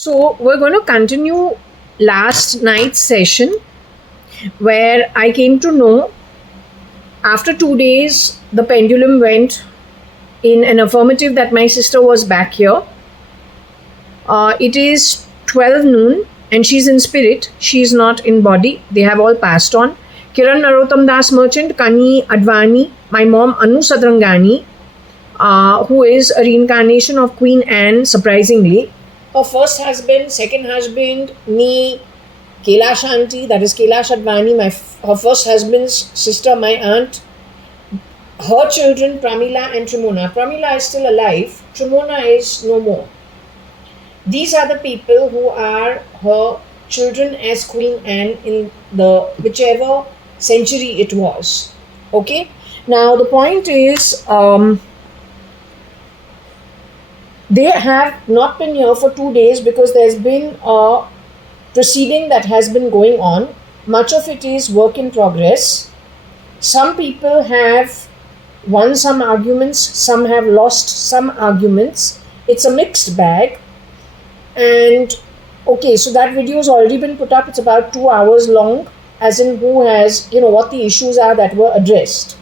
So, we're going to continue last night's session where I came to know after 2 days the pendulum went in an affirmative that my sister was back here. It is 12 noon and she's in spirit, she's not in body. They have all passed on. Kiran Narottam Das Merchant, Kani Advani, my mom Anu Sadrangani, who is a reincarnation of Queen Anne, surprisingly. Her first husband, second husband, me, Kailash auntie, that is Kailash Advani, her first husband's sister, my aunt, her children, Pramila and Trimona. Pramila is still alive, Trimona is no more. These are the people who are her children as Queen Anne in the whichever century it was. Okay? Now, the point is, they have not been here for 2 days because there's been a proceeding that has been going on. Much of it is work in progress. Some people have won some arguments, some have lost some arguments. It's a mixed bag. And okay, so that video has already been put up. It's about 2 hours long, as in who has, what the issues are that were addressed.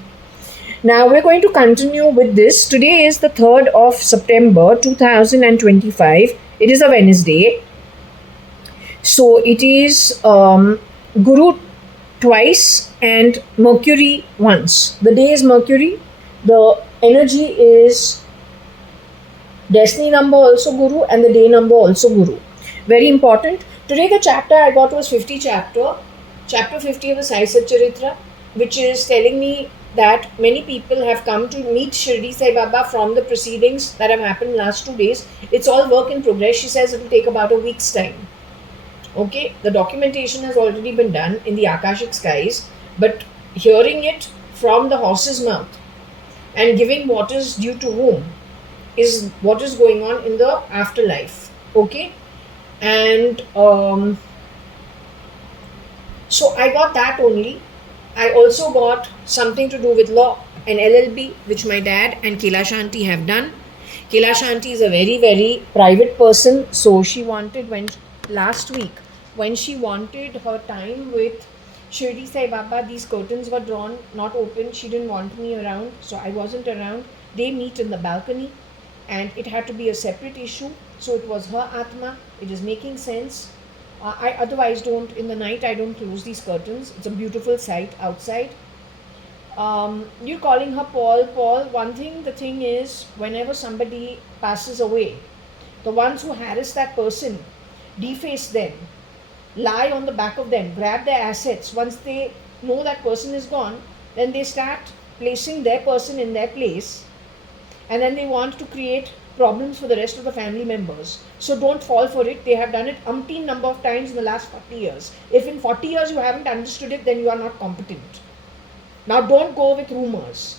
Now we're going to continue with this. Today is the 3rd of September 2025. It is a Wednesday. So it is Guru twice and Mercury once. The day is Mercury. The energy is Destiny number also Guru and the day number also Guru. Very important. Today the chapter I got was 50 chapter 50 of the Sai Satcharitra, which is telling me that many people have come to meet Shirdi Sai Baba from the proceedings that have happened last 2 days. It's all work in progress. She says it will take about a week's time. Okay, the documentation has already been done in the Akashic skies, but hearing it from the horse's mouth and giving what is due to whom is what is going on in the afterlife. Okay, and so I got that only. I also got something to do with law, an LLB, which my dad and Kailash auntie have done. Kailash auntie is a very, very private person, so she wanted last week, when she wanted her time with Shirdi Sai Baba, these curtains were drawn, not open. She didn't want me around, so I wasn't around. They meet in the balcony, and it had to be a separate issue. So it was her Atma. It is making sense. I otherwise don't, in the night, I don't close these curtains. It's a beautiful sight outside. You're calling her Paul. The thing is, whenever somebody passes away, the ones who harass that person, deface them, lie on the back of them, grab their assets. Once they know that person is gone, then they start placing their person in their place, and then they want to create problems for the rest of the family members. So don't fall for it. They have done it umpteen number of times in the last 40 years. If in 40 years you haven't understood it, then you are not competent. Now don't go with rumors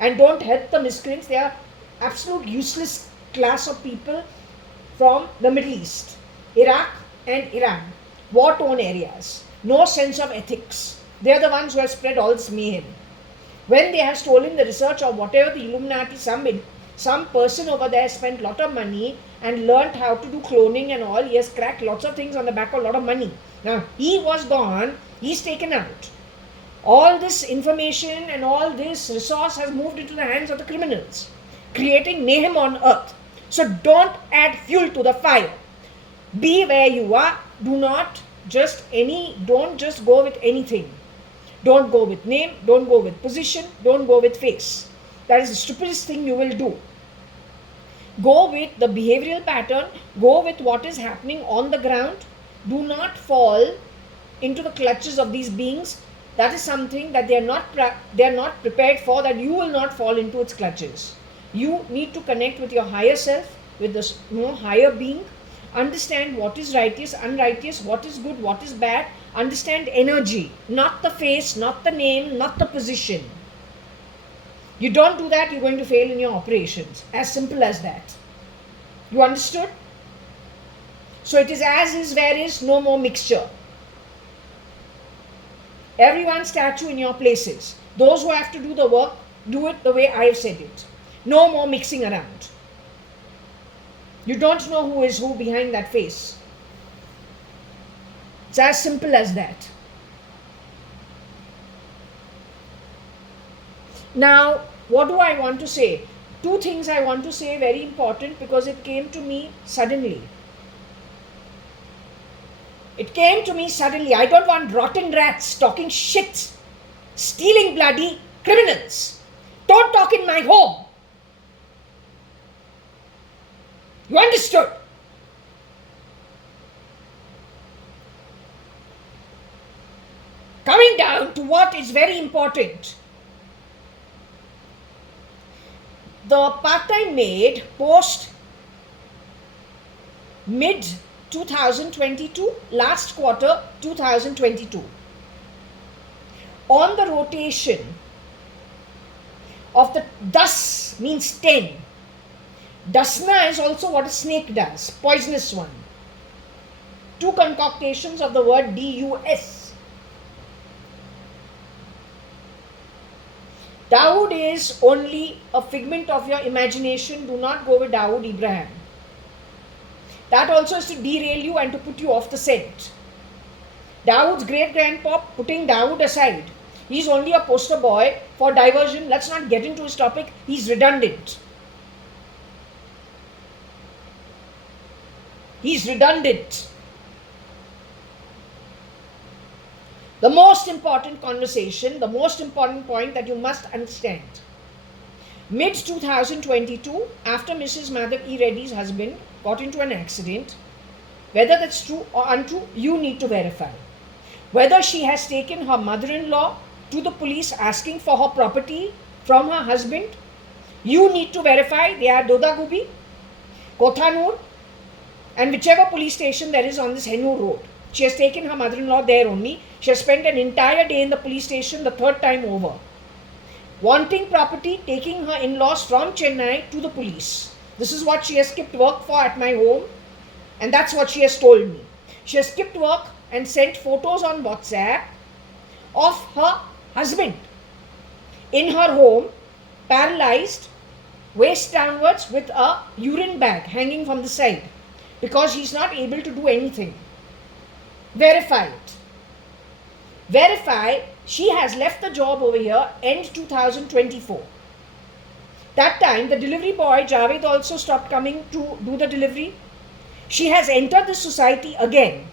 and don't help the miscreants. They are absolute useless class of people from the Middle East, Iraq and Iran, war-torn areas, no sense of ethics. They are the ones who have spread all this mayhem. When they have stolen the research or whatever the Illuminati, some person over there spent a lot of money and learned how to do cloning and all. He has cracked lots of things on the back of a lot of money. Now, he was gone, he's taken out. All this information and all this resource has moved into the hands of the criminals, creating mayhem on earth. So don't add fuel to the fire. Be where you are. Don't just go with anything. Don't go with name, don't go with position, don't go with face. That is the stupidest thing you will do. Go with the behavioral pattern, go with what is happening on the ground. Do not fall into the clutches of these beings. That is something that they are not prepared for, that you will not fall into its clutches. You need to connect with your higher self, with the higher being. Understand what is righteous, unrighteous, what is good, what is bad. Understand energy, not the face, not the name, not the position. You don't do that, you're going to fail in your operations. As simple as that. You understood? So it is as is, where is, no more mixture. Everyone's statue in your places. Those who have to do the work, do it the way I have said it. No more mixing around. You don't know who is who behind that face. It's as simple as that. Now, what do I want to say? Two things I want to say, very important, because it came to me suddenly. It came to me suddenly. I don't want rotten rats talking shit, stealing bloody criminals. Don't talk in my home. You understood? Coming down to what is very important. The part-time maid post mid 2022, last quarter 2022, on the rotation of the das means 10. Dasna is also what a snake does, poisonous one. Two concoctations of the word dus. Dawood is only a figment of your imagination. Do not go with Dawood Ibrahim. That also is to derail you and to put you off the scent. Dawood's great-grandpa, putting Dawood aside, he's only a poster boy for diversion. Let's not get into his topic. He's redundant. He's redundant. The most important conversation, the most important point that you must understand. Mid 2022, after Mrs. Madhav E. Reddy's husband got into an accident, whether that's true or untrue, you need to verify. Whether she has taken her mother-in-law to the police asking for her property from her husband, you need to verify. They are Dodagubi, Kothanur, and whichever police station there is on this Henu road. She has taken her mother-in-law there only. She has spent an entire day in the police station the third time over. Wanting property, taking her in-laws from Chennai to the police. This is what she has skipped work for at my home, and that's what she has told me. She has skipped work and sent photos on WhatsApp of her husband in her home, paralyzed, waist downwards with a urine bag hanging from the side because he's not able to do anything. Verify it. Verify she has left the job over here end 2024. That time the delivery boy Javed also stopped coming to do the delivery. She has entered the society again.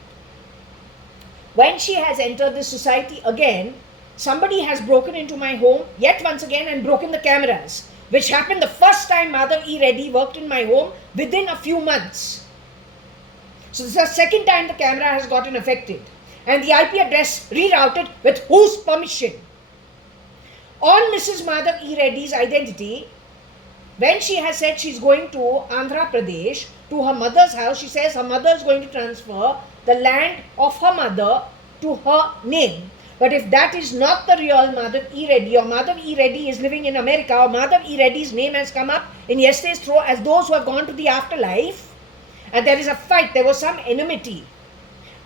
When she has entered the society again, somebody has broken into my home yet once again and broken the cameras, which happened the first time Madhav E. Reddy worked in my home within a few months. So this is the second time the camera has gotten affected. And the IP address rerouted with whose permission? On Mrs. Madhav E. Reddy's identity, when she has said she's going to Andhra Pradesh, to her mother's house, she says her mother is going to transfer the land of her mother to her name. But if that is not the real Madhav E. Reddy, or Madhav E. Reddy is living in America, or Madhav E. Reddy's name has come up in yesterday's throw as those who have gone to the afterlife, and there is a fight, there was some enmity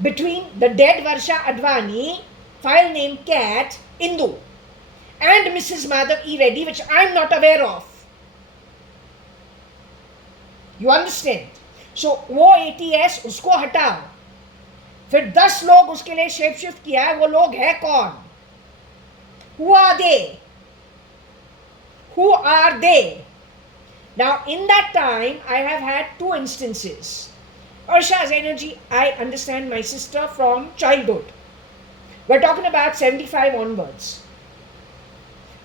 between the dead JAYA.ADVANI, file name Cat, Indu, and Mrs. Madhav E. Reddy, which I am not aware of. You understand? So, वो ATS उसको हटाओ, फिर 10 लोग उसके लिए shape shift किया है, वो लोग है कौन? Who are they? Who are they? Now, in that time, I have had two instances. Ursha's energy, I understand my sister from childhood. We're talking about 75 onwards.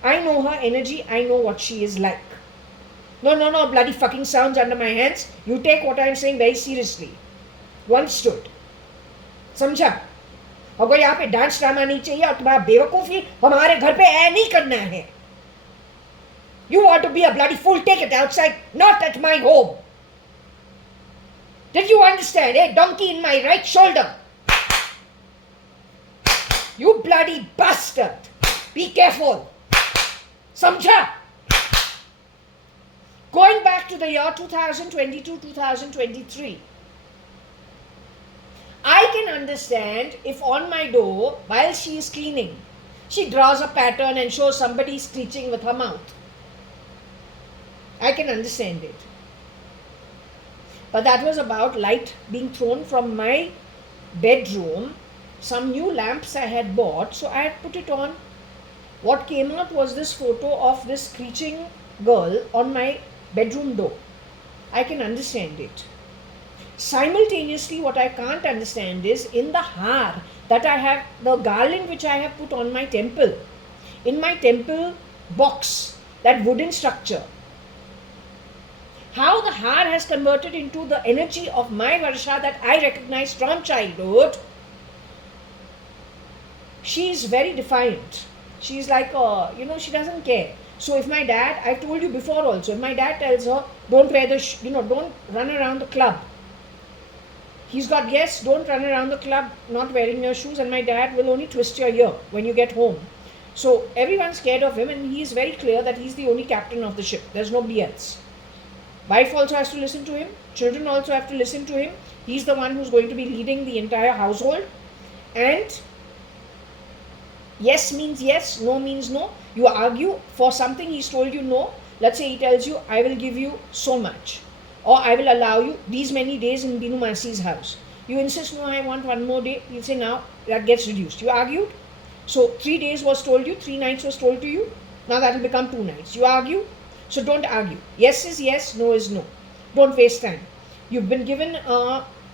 I know her energy, I know what she is like. No, bloody fucking sounds under my hands. You take what I'm saying very seriously. You understood? समझा? अगर यहाँ पे dance drama नहीं चाहिए और तुम्हारा बेवकूफी हमारे घर पे ऐ नहीं करना है. You want to be a bloody fool, take it outside, not at my home. Did you understand? A donkey in my right shoulder. You bloody bastard. Be careful. Samjha? Going back to the year 2022-2023, I can understand if on my door, while she is cleaning, she draws a pattern and shows somebody screeching with her mouth. I can understand it. But that was about light being thrown from my bedroom, some new lamps I had bought, so I had put it on. What came out was this photo of this screeching girl on my bedroom door. I can understand it. Simultaneously, what I can't understand is in the har that I have, the garland which I have put on my temple, in my temple box, that wooden structure, how the har has converted into the energy of my Varsha that I recognize from childhood. She is very defiant. She is like, she doesn't care. So if my dad, I told you before also, if my dad tells her, don't wear the, don't run around the club. He's got guests, don't run around the club not wearing your shoes, and my dad will only twist your ear when you get home. So everyone's scared of him, and he is very clear that he's the only captain of the ship. There's nobody else. Wife also has to listen to him. Children also have to listen to him. He's the one who's going to be leading the entire household. And yes means yes, no means no. You argue for something he's told you no. Let's say he tells you, I will give you so much, or I will allow you these many days in Binu Masi's house. You insist, no, I want one more day. He'll say, now that gets reduced. You argued. So 3 days was told you, 3 nights was told to you. Now that will become 2 nights. You argue. So don't argue. Yes is yes, no is no. Don't waste time. You've been given,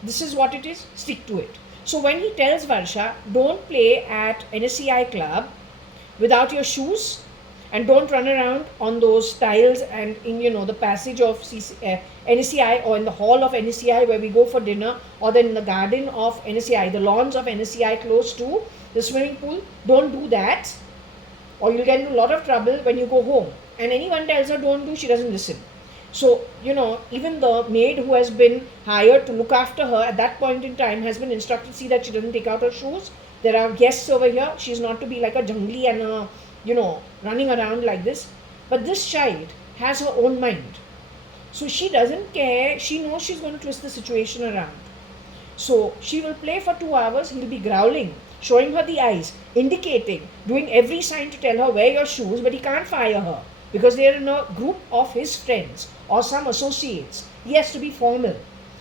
this is what it is, stick to it. So when he tells Varsha, don't play at NSCI club without your shoes, and don't run around on those tiles and in, the passage of NSCI, or in the hall of NSCI where we go for dinner, or then in the garden of NSCI, the lawns of NSCI close to the swimming pool. Don't do that, or you'll get in a lot of trouble when you go home. And anyone tells her don't do, she doesn't listen. So, even the maid who has been hired to look after her at that point in time has been instructed, see that she doesn't take out her shoes. There are guests over here. She's not to be like a jungli and running around like this. But this child has her own mind. So she doesn't care. She knows she's going to twist the situation around. So she will play for 2 hours. He'll be growling, showing her the eyes, indicating, doing every sign to tell her, wear your shoes, but he can't fire her because they're in a group of his friends or some associates. He has to be formal.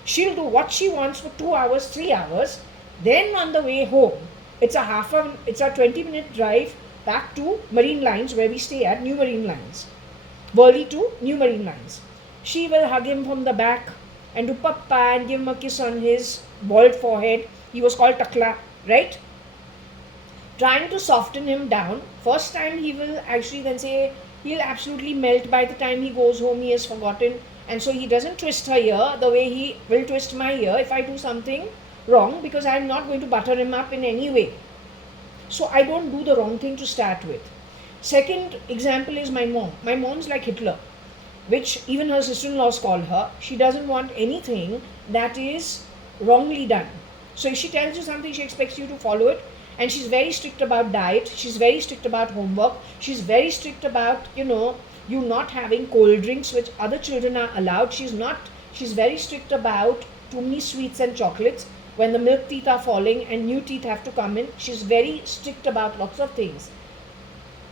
She'll do what she wants for 2 hours, 3 hours. Then on the way home, it's a 20-minute drive back to Marine Lines, where we stay at, New Marine Lines. Worli to New Marine Lines. She will hug him from the back and do papa and give him a kiss on his bald forehead. He was called Takla, right? Trying to soften him down. First time he will actually then say, he'll absolutely melt. By the time he goes home, he has forgotten. And so he doesn't twist her ear the way he will twist my ear if I do something wrong, because I'm not going to butter him up in any way. So I don't do the wrong thing to start with. Second example is my mom. My mom's like Hitler, which even her sister-in-laws call her. She doesn't want anything that is wrongly done. So if she tells you something, she expects you to follow it. And she's very strict about diet. She's very strict about homework. She's very strict about, you not having cold drinks, which other children are allowed. She's very strict about too many sweets and chocolates. When the milk teeth are falling and new teeth have to come in, she's very strict about lots of things.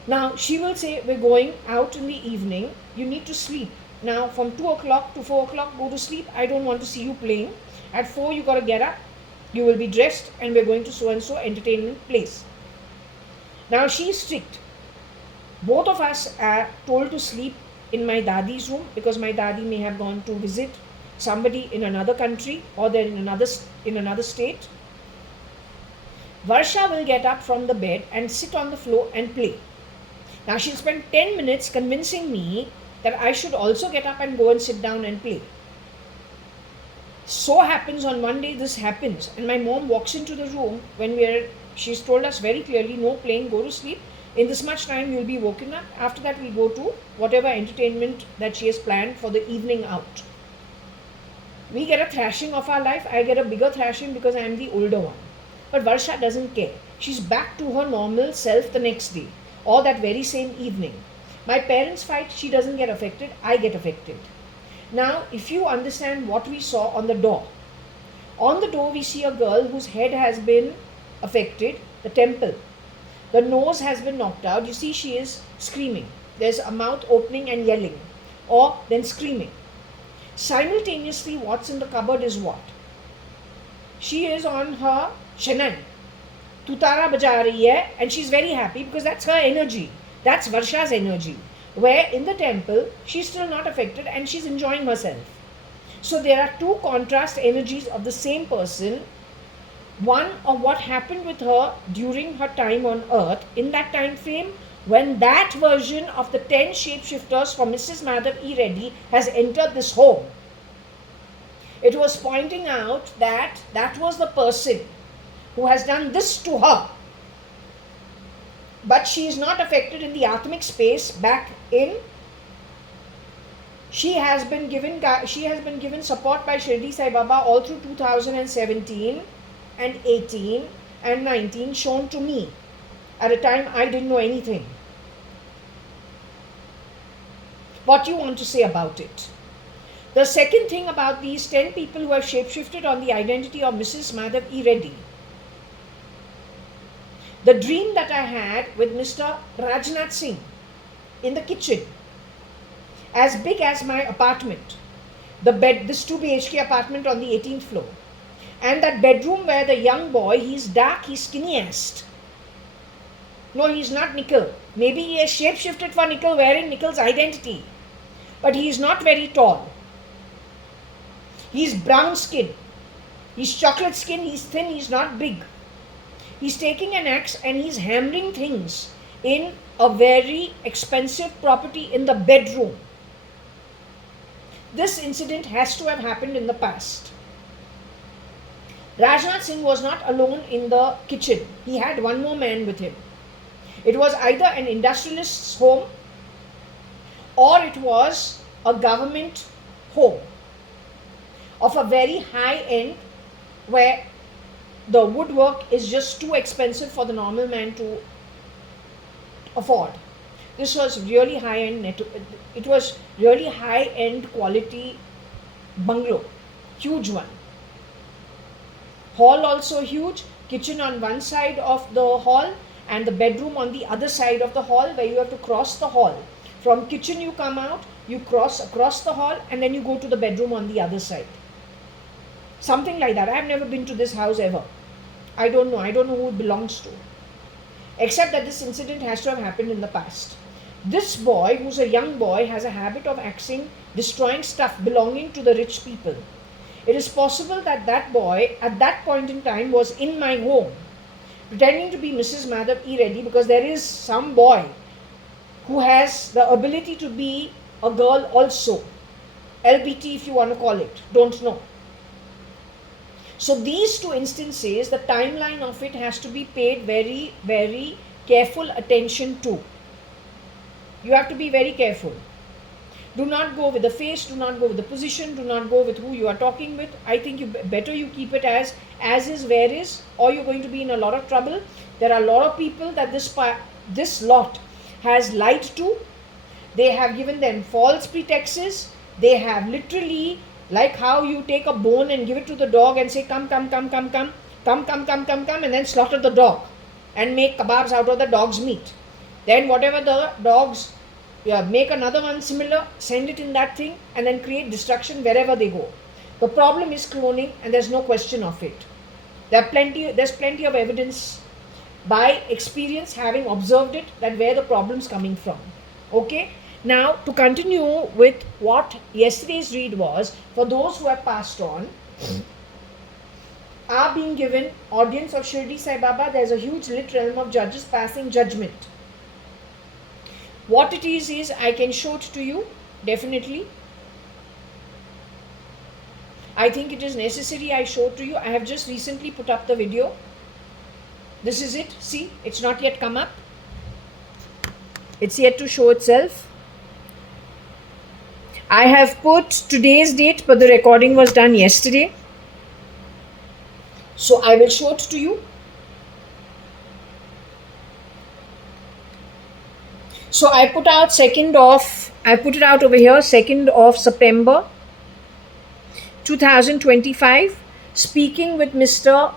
Now, she will say, we're going out in the evening. You need to sleep. Now, from 2 o'clock to 4 o'clock, go to sleep. I don't want to see you playing. At 4, you got to get up. You will be dressed and we're going to so-and-so entertainment place. Now, she is strict. Both of us are told to sleep in my dadi's room, because my dadi may have gone to visit somebody in another country, or they're in another state. Varsha will get up from the bed and sit on the floor and play. Now she'll spend 10 minutes convincing me that I should also get up and go and sit down and play. So happens on one day this happens, and my mom walks into the room when she's told us very clearly, no playing, go to sleep. In this much time you'll be woken up. After that we'll go to whatever entertainment that she has planned for the evening out. We get a thrashing of our life. I get a bigger thrashing because I am the older one. But Varsha doesn't care. She's back to her normal self the next day, or that very same evening. My parents fight, she doesn't get affected, I get affected. Now, if you understand what we saw on the door. On the door we see a girl whose head has been affected, the temple. The nose has been knocked out. You see, she is screaming. There's a mouth opening and yelling, or then screaming. Simultaneously, what's in the cupboard is what? She is on her Chennai. Tutara baja rahi hai, and she's very happy because that's her energy. That's Varsha's energy. Where in the temple, she's still not affected and she's enjoying herself. So there are two contrast energies of the same person. One of what happened with her during her time on earth, in that time frame, when that version of the 10 shapeshifters for Mrs. Madhav E. Reddy has entered this home. It was pointing out that that was the person who has done this to her. But she is not affected in the Atmic space back in. She has been given support by Shirdi Sai Baba all through 2017 and 18 and 19, shown to me at a time I didn't know anything. What do you want to say about it? The second thing about these 10 people who have shapeshifted on the identity of Mrs. Madhav E. Reddy. The dream that I had with Mr. Rajnath Singh in the kitchen, as big as my apartment, the bed, this 2 BHK apartment on the 18th floor, and that bedroom where the young boy, he's dark, he's skinniest. No, he's not Nikhil. Maybe he has shapeshifted for Nikhil, wearing Nikhil's identity. But he is not very tall. He's brown skin. He's chocolate skin, he's thin, he's not big. He's taking an axe and he's hammering things in a very expensive property in the bedroom. This incident has to have happened in the past. Rajnath Singh was not alone in the kitchen. He had one more man with him. It was either an industrialist's home or it was a government home of a very high end where the woodwork is just too expensive for the normal man to afford. This was really high end. It was really high end quality bungalow, huge one. Hall also huge, kitchen on one side of the hall and the bedroom on the other side of the hall, where you have to cross the hall. From kitchen you come out, you cross across the hall and then you go to the bedroom on the other side. Something like that. I have never been to this house ever. I don't know who it belongs to. Except that this incident has to have happened in the past. This boy, who's a young boy, has a habit of axing, destroying stuff belonging to the rich people. It is possible that that boy, at that point in time, was in my home, pretending to be Mrs. Madhav E. Reddy, because there is some boy who has the ability to be a girl also. LBT if you want to call it. Don't know. So these two instances, the timeline of it has to be paid very, very careful attention to. You have to be very careful. Do not go with the face, do not go with the position, do not go with who you are talking with. I think better you keep it as is, where is, or you're going to be in a lot of trouble. There are a lot of people that this lot has lied to. They have given them false pretexts. They have literally, like how you take a bone and give it to the dog and say, come, and then slaughter the dog and make kebabs out of the dog's meat. Then whatever the dogs, make another one similar, send it in that thing, and then create destruction wherever they go. The problem is cloning, and there's no question of it. There's plenty of evidence by experience, having observed it, that where the problem's coming from. Okay? Now, to continue with what yesterday's read was, for those who have passed on, are being given audience of Shirdi Sai Baba, there's a huge lit realm of judges passing judgment. What it is I can show it to you, definitely. I think it is necessary I show it to you. I have just recently put up the video. This is it. See, it's not yet come up. It's yet to show itself. I have put today's date, but the recording was done yesterday. So I will show it to you. So I put out I put it out over here, 2nd of September 2025, speaking with Mr.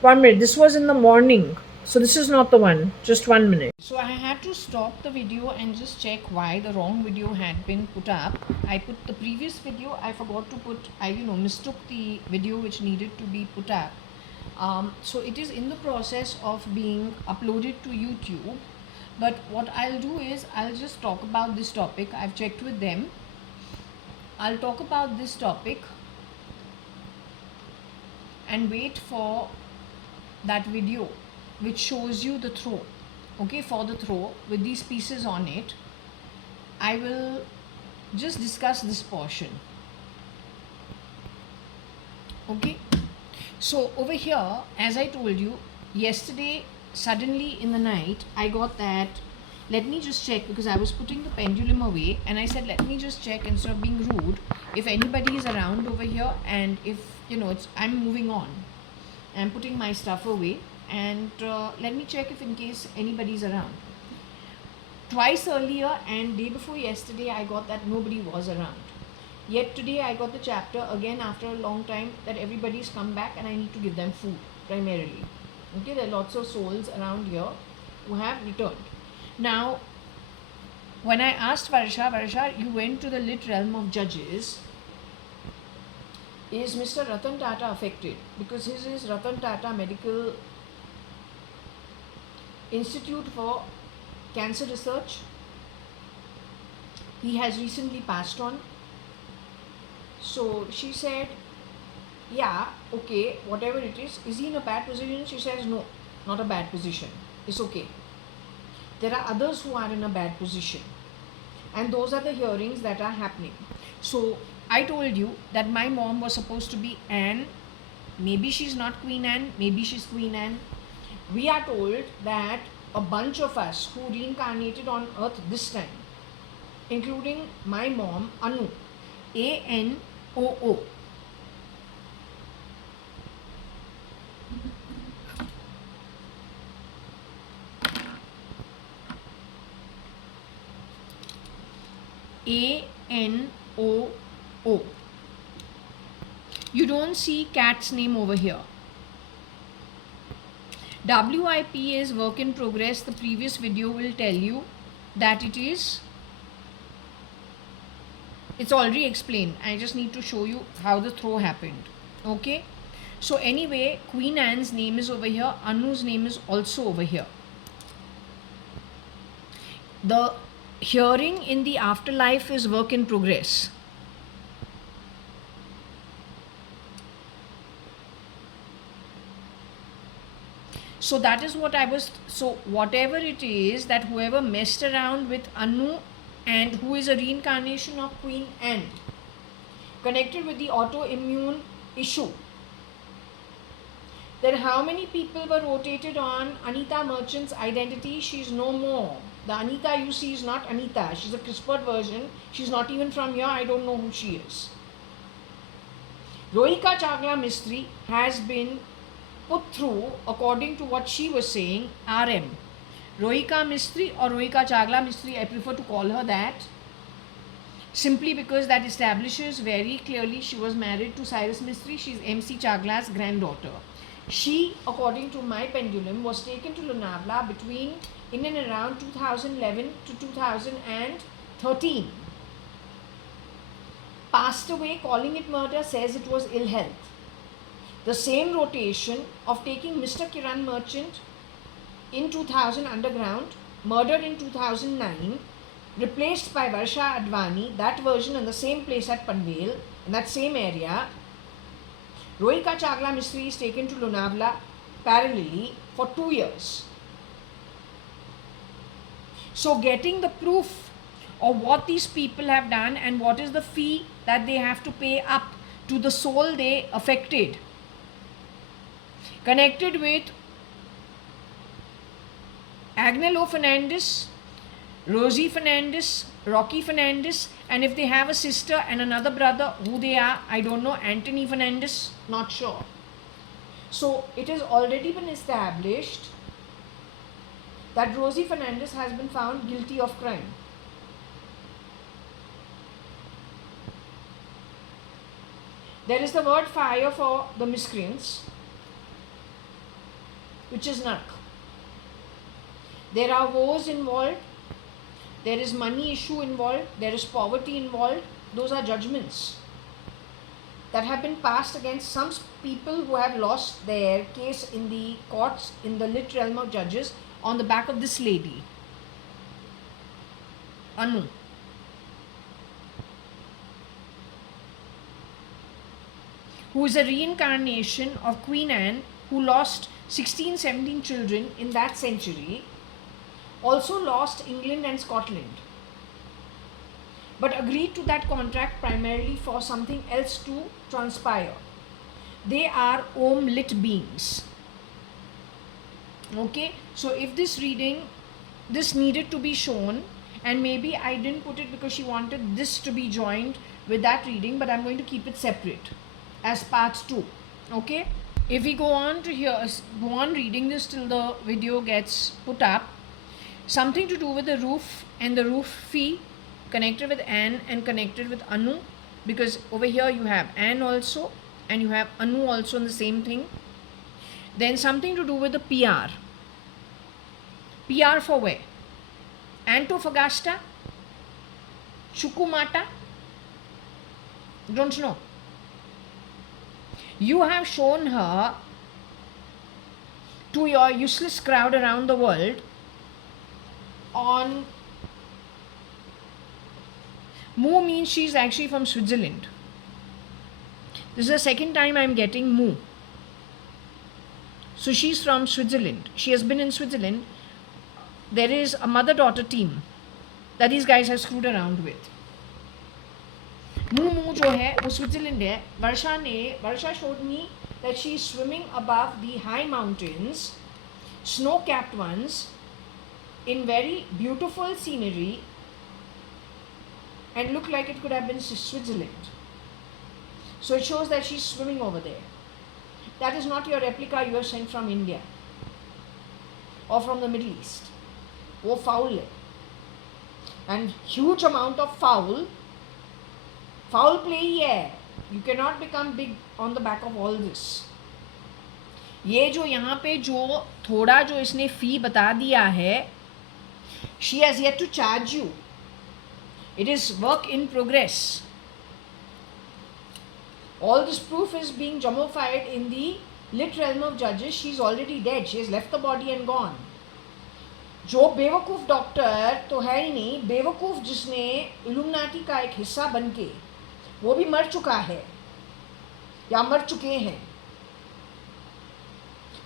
1 minute, this was in the morning. So this is not the one. Just 1 minute. So I had to stop the video and just check why the wrong video had been put up. I put the previous video, I forgot to put, I mistook the video which needed to be put up. So it is in the process of being uploaded to YouTube. But what I'll do is I'll just talk about this topic. I've checked with them. I'll talk about this topic and wait for that video which shows you the throw. Okay, for the throw with these pieces on it, I will just discuss this portion. Okay, so over here, as I told you yesterday, suddenly in the night I got that, let me just check, because I was putting the pendulum away and I said let me just check instead of being rude if anybody is around over here, and if I'm moving on, I'm putting my stuff away, and let me check if in case anybody's around. Twice earlier and day before yesterday I got that nobody was around. Yet today I got the chapter again after a long time that everybody's come back and I need to give them food primarily. Okay, there are lots of souls around here who have returned. Now, when I asked Varsha, you went to the lit realm of judges. Is Mr. Ratan Tata affected? Because his is Ratan Tata Medical Institute for Cancer Research. He has recently passed on. So she said, yeah, okay, whatever it is he in a bad position? She says, no, not a bad position. It's okay. There are others who are in a bad position. And those are the hearings that are happening. So I told you that my mom was supposed to be Anne. Maybe she's not Queen Anne, maybe she's Queen Anne. We are told that a bunch of us who reincarnated on earth this time, including my mom, Anu, ANOO. ANOO. You don't see cat's name over here. WIP is work in progress. The previous video will tell you that it's already explained. I just need to show you how the throw happened. Okay, so anyway, Queen Anne's name is over here, Anu's name is also over here. The hearing in the afterlife is work in progress. So that is what I was, so whatever it is that whoever messed around with Anu, and who is a reincarnation of Queen Anne, connected with the autoimmune issue, then how many people were rotated on Anita Merchant's identity? She's no more. The Anita you see is not Anita. She's a CRISPR version. She's not even from here. I don't know who she is. Rohika Chagla Mistry has been put through, according to what she was saying, RM. Rohika Mistry or Rohika Chagla Mistry, I prefer to call her that, simply because that establishes very clearly she was married to Cyrus Mistry. She's MC Chagla's granddaughter. She, according to my pendulum, was taken to Lonavala between in and around 2011 to 2013. Passed away, calling it murder, says it was ill health. The same rotation of taking Mr. Kiran Merchant in 2000 underground, murdered in 2009, replaced by JAYA.ADVANI, that version in the same place at Panvel, in that same area. Rohika Chagla Mistry is taken to Lonavala parallelly for 2 years. So getting the proof of what these people have done and what is the fee that they have to pay up to the soul they affected, connected with Agnello Fernandez, Rosie Fernandez, Rocky Fernandez, and if they have a sister and another brother, who they are, I don't know, Anthony Fernandez, not sure. So it has already been established that Rosie Fernandez has been found guilty of crime. There is the word fire for the miscreants, which is narc. There are wars involved. There is money issue involved. There is poverty involved. Those are judgments that have been passed against some people who have lost their case in the courts, in the lit realm of judges, on the back of this lady, Anu. Who is a reincarnation of Queen Anne, who lost 16-17 children in that century, also lost England and Scotland, but agreed to that contract primarily for something else to transpire. They are Om lit beings. Okay, so if this reading, this needed to be shown, and maybe I didn't put it because she wanted this to be joined with that reading, but I'm going to keep it separate as part 2. Okay, if we go on to here, go on reading this till the video gets put up. Something to do with the roof and the roof fee, connected with Anne and connected with Anu, because over here you have Anne also and you have Anu also in the same thing. Then something to do with the PR. PR for where? Antofagasta? Chukwumata? Don't know. You have shown her to your useless crowd around the world on Mu means she's actually from Switzerland. This is the second time I'm getting Mu. So she's from Switzerland. She has been in Switzerland. There is a mother-daughter team that these guys have screwed around with. Mu जो है वो Switzerland है. वर्षा showed me that she is swimming above the high mountains, snow-capped ones, in very beautiful scenery, and look like it could have been Switzerland. So it shows that she's swimming over there. That is not your replica you have sent from India or from the Middle East. वो foul है. And huge amount of foul play ही है. You cannot become big on the back of all this. ये जो यहाँ पे जो थोड़ा जो इसने fee बता दिया है, she has yet to charge you. It is work in progress. All this proof is being jummified in the lit realm of judges. She is already dead. She has left the body and gone. जो बेवकूफ़ doctor तो है ही नहीं, बेवकूफ़ जिसने illuminati का एक हिस्सा बनके वो भी मर चुका है या मर चुके हैं.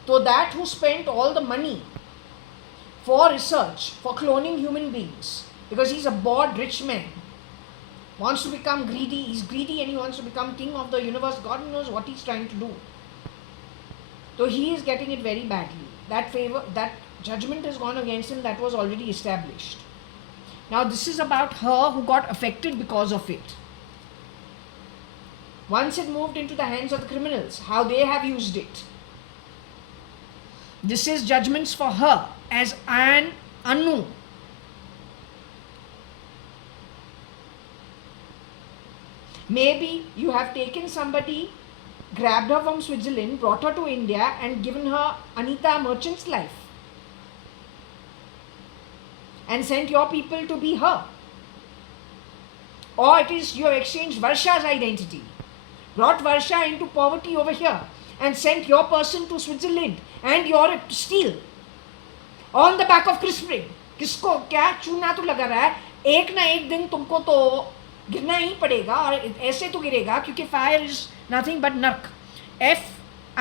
तो that who spent all the money for research, for cloning human beings, because he's a bored rich man, wants to become greedy. He's greedy and he wants to become king of the universe. God knows what he's trying to do. So he is getting it very badly. That judgment has gone against him that was already established. Now this is about her who got affected because of it. Once it moved into the hands of the criminals, how they have used it. This is judgments for her as an Anu. Maybe you have taken somebody, grabbed her from Switzerland, brought her to India and given her Anita Merchant's life and sent your people to be her. Or it is you have exchanged Varsha's identity, brought Varsha into poverty over here and sent your person to Switzerland and Europe to steal on the back of Chris Spring. किसको क्या चूना तो लगा रहा है, एक ना एक दिन तुमको तो गिरना ही पड़ेगा, और ऐसे तो गिरेगा क्योंकि फायर इज नथिंग बट नर्क.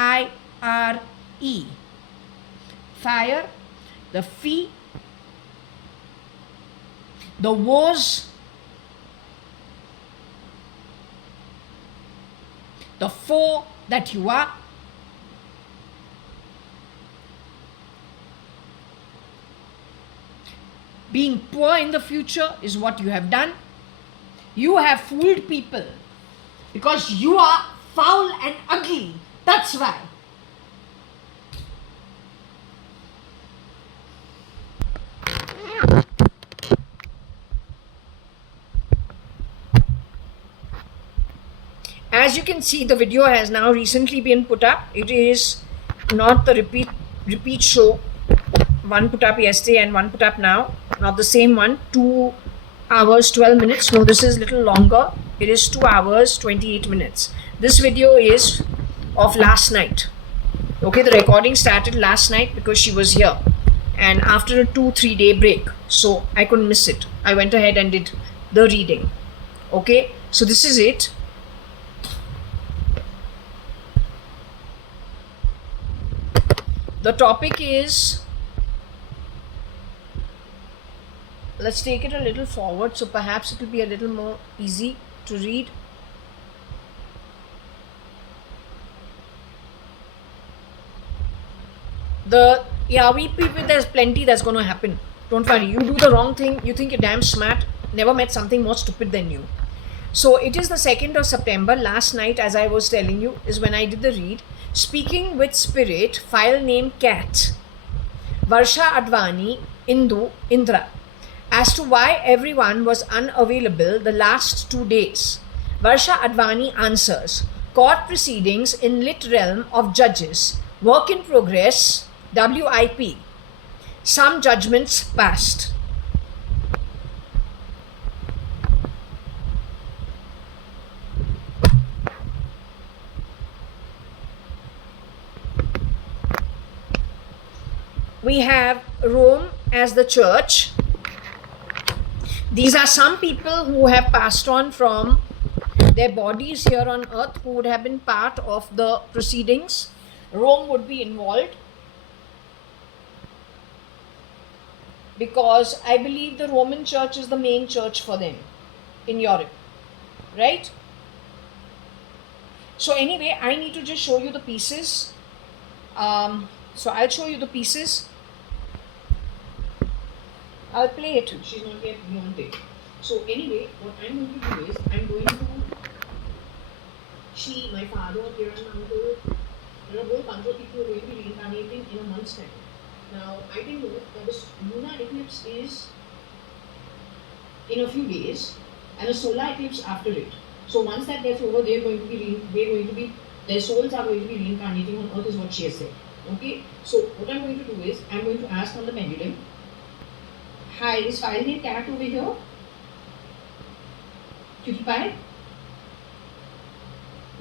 FIRE, fire, the fee, the wars, the foe that you are. Being poor in the future is what you have done. You have fooled people because you are foul and ugly. That's why. As you can see, the video has now recently been put up. It is not the repeat show. one put up yesterday and one put up now. Not the same one. 2 hours 12 minutes. No, this is little longer. It is 2 hours 28 minutes. This video is of last night. Okay, the recording started last night because she was here, and after a 2-3 day break, so I couldn't miss it. I went ahead and did the reading. Okay, so this is it. The topic is, let's take it a little forward, so perhaps it will be a little more easy to read. We people, there's plenty that's going to happen. Don't worry. You do the wrong thing, you think you're damn smart. Never met something more stupid than you. So it is the 2nd of September. Last night, as I was telling you, is when I did the read. Speaking with Spirit, file name Cat, JAYA.ADVANI, Indra. As to why everyone was unavailable the last 2 days, JAYA.ADVANI answers. Court proceedings in lit realm of judges. Work in progress, WIP. Some judgments passed. We have Rome as the church. These are some people who have passed on from their bodies here on earth, who would have been part of the proceedings. Rome would be involved because I believe the Roman church is the main church for them in Europe, right? So anyway, I need to just show you the pieces. So I'll show you the pieces. I'll play it. She's not yet beyond it. So anyway, what I'm going to do is, I'm going to, my father, Kiran, uncle, a whole bunch of people are going to be reincarnating in a month's time. Now, I didn't know that this lunar eclipse is in a few days, and a solar eclipse after it. So once that gets over, their souls are going to be reincarnating on earth, is what she has said. Okay, so what I'm going to do is, I'm going to ask on the pendulum. Hi, is file name Cat over here? Cutie Pie?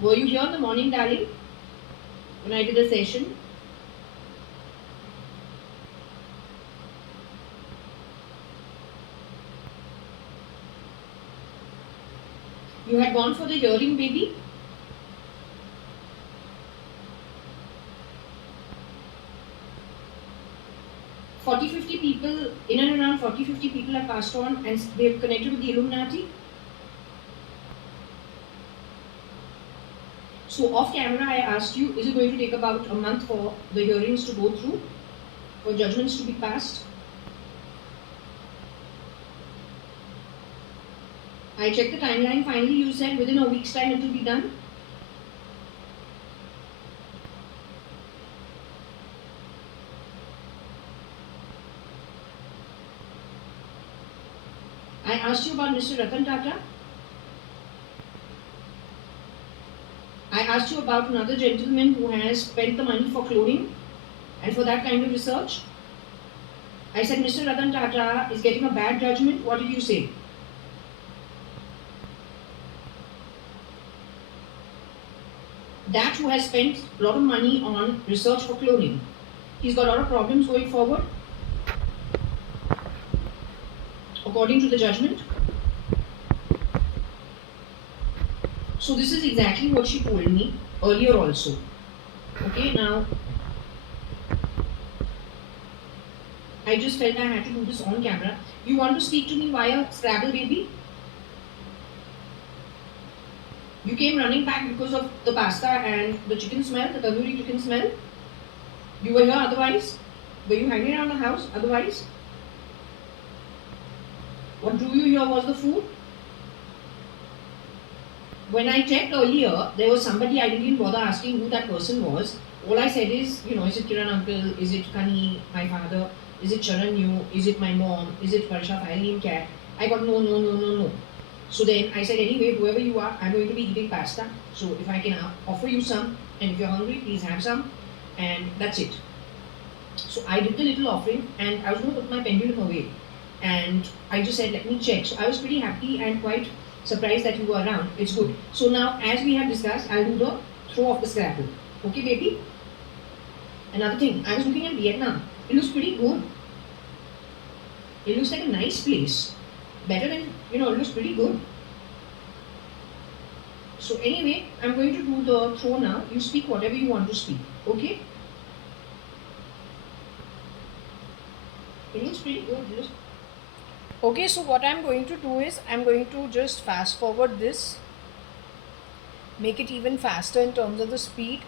Were you here in the morning, darling? When I did the session? You had gone for the hearing, baby? $40-50 people, in and around 40-50 people have passed on and they've connected with the Illuminati. So off camera I asked you, is it going to take about a month for the hearings to go through, for judgments to be passed? I checked the timeline, finally you said within a week's time it will be done. I asked you about Mr. Ratan Tata. I asked you about another gentleman who has spent the money for cloning and for that kind of research. I said Mr. Ratan Tata is getting a bad judgment. What did you say? That who has spent a lot of money on research for cloning, he's got a lot of problems going forward, according to the judgment. So this is exactly what she told me earlier also. Okay, now I just felt I had to do this on camera. You want to speak to me via Scrabble, baby? You came running back because of the pasta and the chicken smell, the tandoori chicken smell. You were here otherwise? Were you hanging around the house otherwise? What drew you here was the food. When I checked earlier, there was somebody, I didn't even bother asking who that person was. All I said is, is it Kiran uncle, is it Kani, my father, is it Charan you, is it my mom, is it Varsha, file name Cat? I got no. So then I said, anyway, whoever you are, I'm going to be eating pasta. So if I can offer you some, and if you're hungry, please have some. And that's it. So I did the little offering and I was going to put my pendulum away. And I just said, let me check. So I was pretty happy and quite surprised that you were around. It's good. So now, as we have discussed, I'll do the throw of the scrapbook. Okay, baby? Another thing, I was looking at Vietnam. It looks pretty good. It looks like a nice place. Better than, it looks pretty good. So anyway, I'm going to do the throw now. You speak whatever you want to speak. Okay? It looks pretty good. Okay, so what I'm going to do is I'm going to just fast forward this, make it even faster in terms of the speed.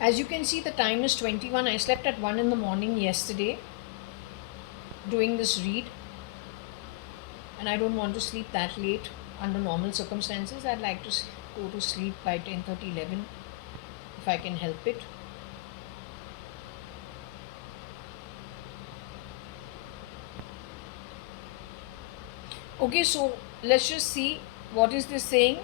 As you can see, the time is 21. I slept at 1 in the morning yesterday doing this read, and I don't want to sleep that late under normal circumstances. I'd like to go to sleep by 10:30, 11 if I can help it. Okay, so let's just see what is this saying.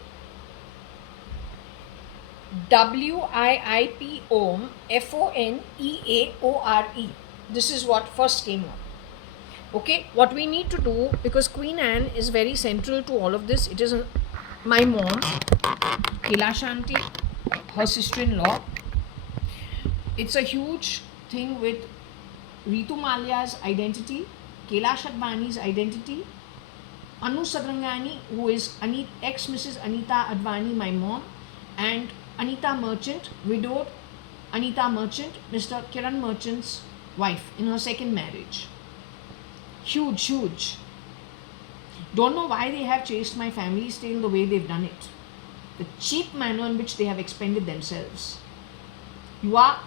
WIIP Om FONEAORE. This is what first came up. Okay, what we need to do, because Queen Anne is very central to all of this. It is my mom, Kailashanti, her sister-in-law. It's a huge thing with Ritu Malia's identity, JAYA.ADVANI's identity, Anu Sadrangani, who is ex-Mrs. Anita Advani, my mom, and Anita Merchant, widowed Anita Merchant, Mr. Kiran Merchant's wife in her second marriage. Huge, huge. Don't know why they have chased my family's tail the way they've done it. The cheap manner in which they have expended themselves. You are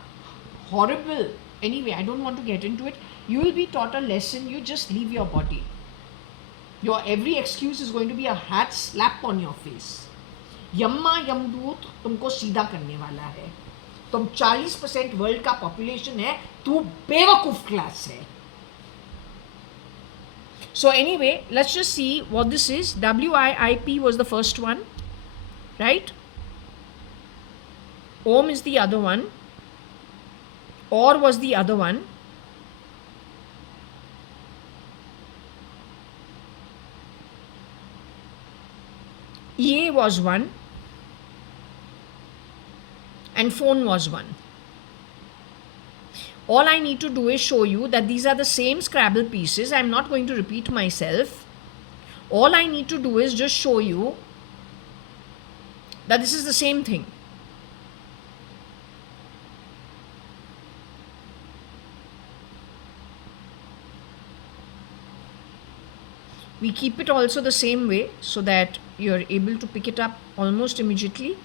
horrible. Anyway, I don't want to get into it. You will be taught a lesson. You just leave your body. Your every excuse is going to be a hat slap on your face. यम्मा यमदूत तुमको सीधा करने वाला है. तुम 40% world का population है, तू बेवकूफ क्लास है. So anyway, let's just see what this is. WIIP was the first one, right? Om is the other one. Or was the other one. EA was one. And phone was one. All I need to do is show you that these are the same Scrabble pieces. I'm not going to repeat myself. All I need to do is just show you that this is the same thing. We keep it also the same way so that you're able to pick it up almost immediately.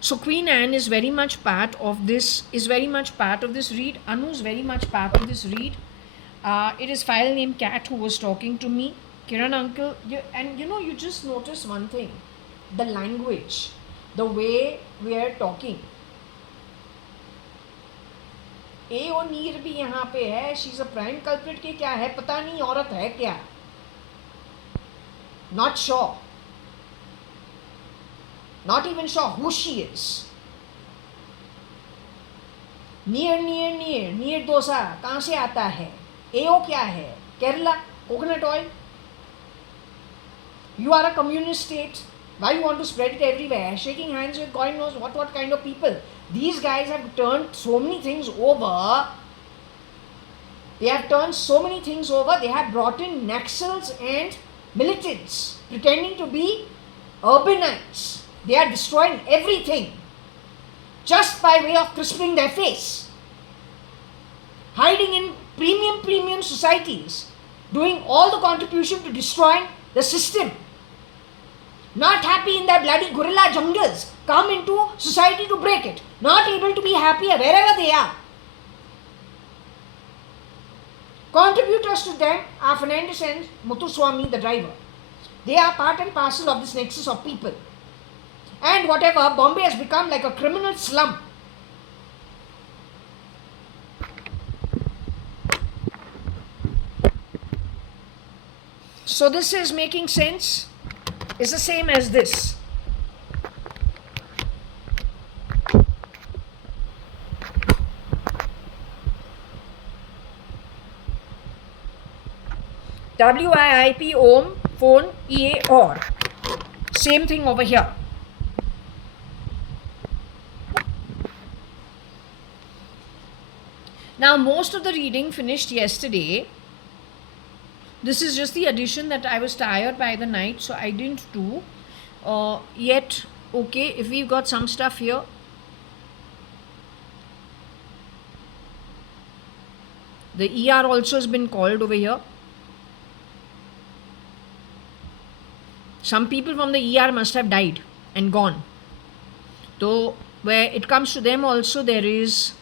So Queen Anne is very much part of this, read. Anu is very much part of this read. It is file name Cat who was talking to me. Kiran uncle, you just notice one thing. The language, the way we are talking. O'Neill भी यहाँ पे है. She's a prime culprit के क्या है पता नहीं, औरत है क्या? Not sure. Not even sure who she is. Near dosa कहाँ से आता है? AO क्या है? Kerala, coconut oil. You are a communist state. Why you want to spread it everywhere? Shaking hands with God knows what kind of people. These guys have turned so many things over. They have brought in Naxals and militants pretending to be urbanites. They are destroying everything just by way of crisping their face. Hiding in premium societies, doing all the contribution to destroying the system. Not happy in their bloody guerrilla jungles, come into society to break it. Not able to be happier wherever they are. Contributors to them are Fernandez and Muthuswamy, the driver. They are part and parcel of this nexus of people. And whatever, Bombay has become like a criminal slum. So this is making sense. It's the same as this. WIIP Om phone EA or. Same thing over here. Now most of the reading finished yesterday. This is just the addition that I was tired by the night, so I didn't do yet. Okay, if we've got some stuff here. The ER also has been called over here. Some people from the ER must have died and gone. Though where it comes to them also, there is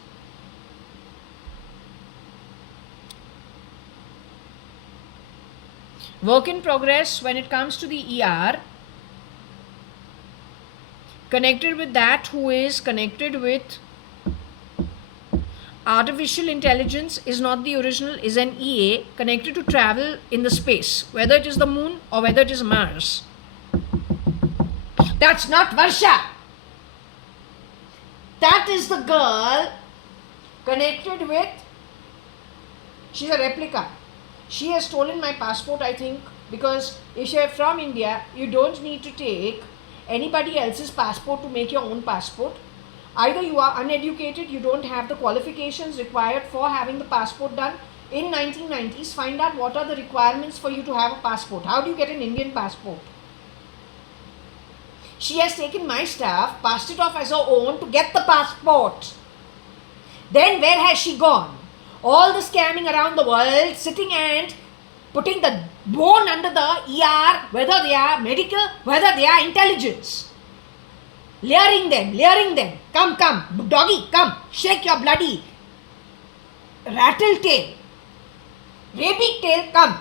work in progress when it comes to the ER. Connected with that, who is connected with artificial intelligence is not the original, is an EA connected to travel in the space, whether it is the moon or whether it is Mars. That's not Varsha. That is the girl connected with, she's a replica. She has stolen my passport, I think, because if you're from India, you don't need to take anybody else's passport to make your own passport. Either you are uneducated, you don't have the qualifications required for having the passport done. In 1990s, find out what are the requirements for you to have a passport. How do you get an Indian passport? She has taken my stuff, passed it off as her own to get the passport. Then where has she gone? All the scamming around the world, sitting and putting the bone under the ER, whether they are medical, whether they are intelligence. Luring them. Come, doggy, come, shake your bloody rattle tail, rabbit tail, come.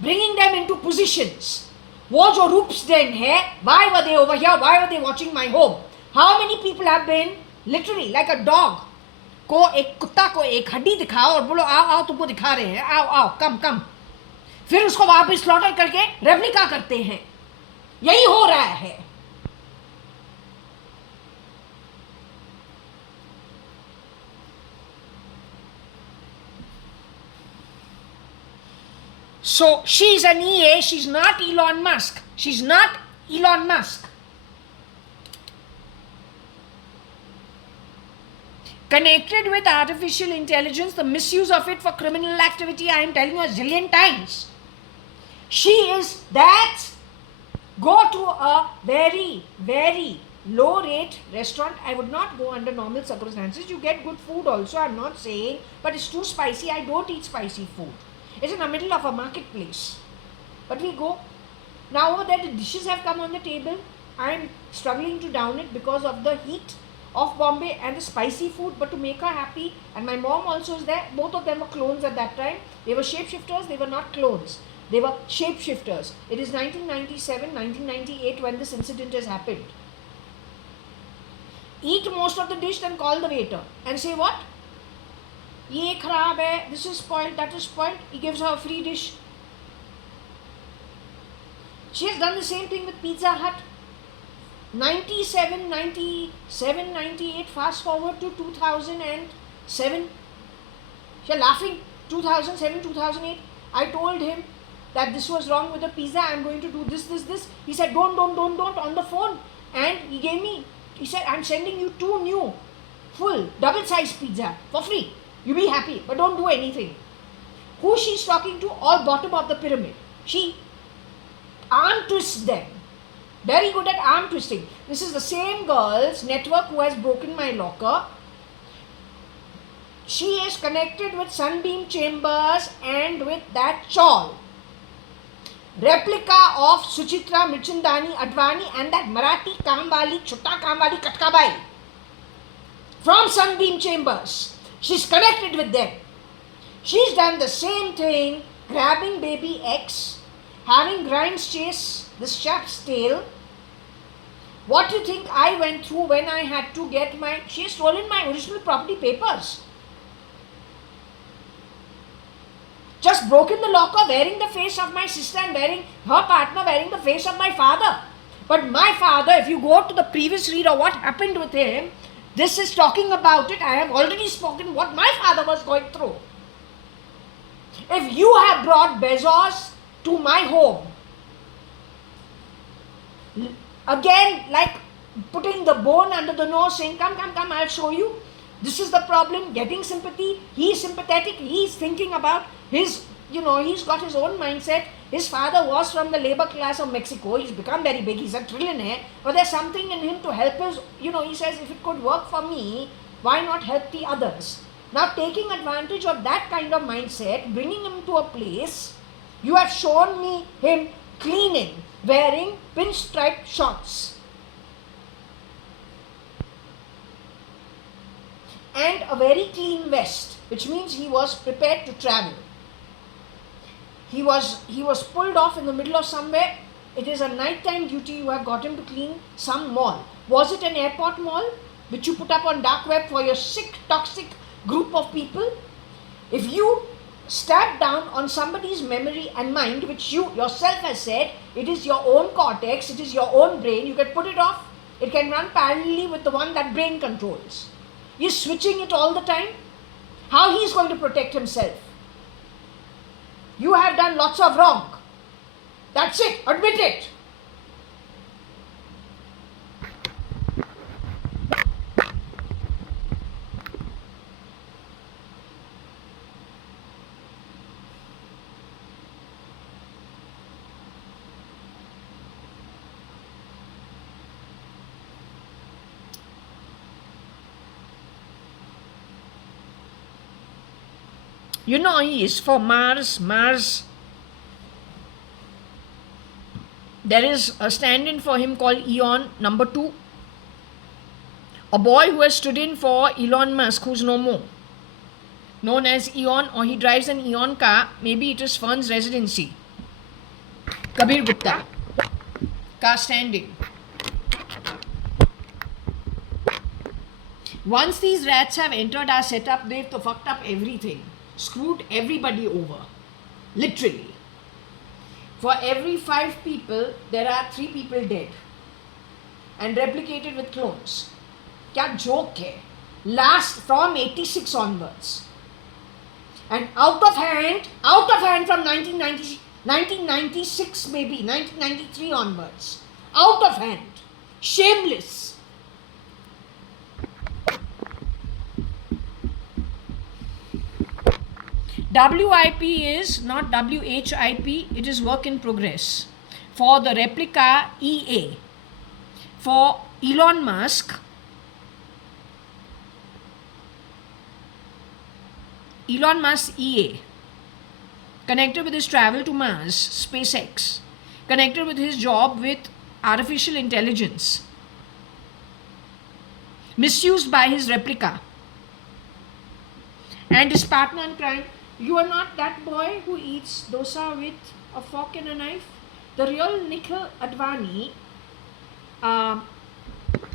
Bringing them into positions. वो जो रूप्स den है, why were they over here? Why were they watching my home? How many people have been literally like a dog? को एक कुत्ता को एक हड्डी दिखाओ और बोलो आओ आओ तुमको दिखा रहे हैं, आओ आओ कम कम, फिर उसको वहां पे स्लॉटर करके रेप्लिका करते हैं. यही हो रहा है. So she's an EA, she's not Elon Musk. She's not Elon Musk. Connected with artificial intelligence, the misuse of it for criminal activity, I am telling you a zillion times. She is that. Go to a very, very low rate restaurant. I would not go under normal circumstances. You get good food also, I'm not saying, but it's too spicy. I don't eat spicy food. It's in the middle of a marketplace. But we go. Now over there the dishes have come on the table. I am struggling to down it because of the heat of Bombay and the spicy food, but to make her happy, and my mom also is there. Both of them were clones at that time. They were shapeshifters, they were not clones. They were shapeshifters. It is 1997, 1998 when this incident has happened. Eat most of the dish, then call the waiter and say what? Ye kharab hai, this is spoiled, that is spoiled. He gives her a free dish. She has done the same thing with Pizza Hut. 97, 98, fast forward to 2007. You're laughing. 2007, 2008. I told him that this was wrong with the pizza. I'm going to do this. He said, don't on the phone. And he gave me, he said, I'm sending you 2 new full double-sized pizza for free. You be happy, but don't do anything. Who she's talking to? All bottom of the pyramid. She arm twists them. Very good at arm twisting. This is the same girl's network who has broken my locker. She is connected with Sunbeam Chambers and with that chawl. Replica of Suchitra Mirchandani Advani and that Marathi Kamwali, Chutta Kamwali Katkabai from Sunbeam Chambers. She's connected with them. She's done the same thing, grabbing baby X having Grimes chase this chap's tail. What do you think I went through when I had to get my... She has stolen my original property papers. Just broken the locker, wearing the face of my sister and wearing her partner, wearing the face of my father. But my father, if you go to the previous reader, what happened with him, this is talking about it. I have already spoken what my father was going through. If you have brought Bezos to my home, again, like putting the bone under the nose, saying, come, I'll show you. This is the problem, getting sympathy. He's sympathetic. He's thinking about his, he's got his own mindset. His father was from the labor class of Mexico. He's become very big. He's a trillionaire. But there's something in him to help his, he says, if it could work for me, why not help the others? Now, taking advantage of that kind of mindset, bringing him to a place, you have shown me him cleaning, wearing pinstripe shorts and a very clean vest, which means he was prepared to travel. He was pulled off in the middle of somewhere. It is a nighttime duty. You have got him to clean some mall. Was it an airport mall which you put up on dark web for your sick, toxic group of people? If you stab down on somebody's memory and mind, which you yourself has said, it is your own cortex, it is your own brain, you can put it off. It can run parallelly with the one that brain controls. You're switching it all the time. How he is going to protect himself? You have done lots of wrong. That's it. Admit it. He is for Mars. There is a stand-in for him called Eon, number 2. A boy who has stood in for Elon Musk, who's no more. Known as Eon, or he drives an Eon car. Maybe it is Fern's residency. Kabir Gupta. Car stand-in. Once these rats have entered our setup, they've fucked up everything. Screwed everybody over. Literally. For every 5 people, there are 3 people dead. And replicated with clones. Kya joke hai? Last from 86 onwards. And out of hand from 1996 maybe, 1993 onwards. Out of hand. Shameless. WIP is not WHIP, it is work in progress. For the replica EA. For Elon Musk, EA. Connected with his travel to Mars, SpaceX. Connected with his job with artificial intelligence. Misused by his replica. And his partner in crime. You are not that boy who eats dosa with a fork and a knife. The real Nikhil Advani,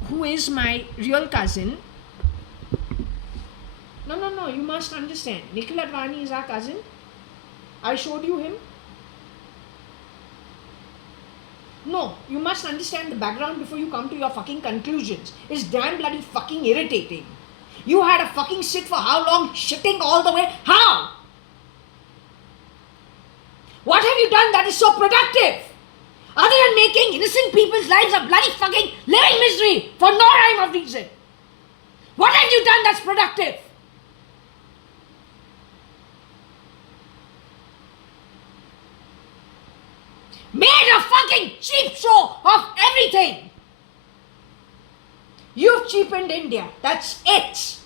who is my real cousin. No, you must understand. Nikhil Advani is our cousin. I showed you him. No, you must understand the background before you come to your fucking conclusions. It's damn bloody fucking irritating. You had a fucking sit for how long? Shitting all the way? How? What have you done that is so productive? Other than making innocent people's lives a bloody fucking living misery for no rhyme of reason. What have you done that's productive? Made a fucking cheap show of everything. You've cheapened India. That's it.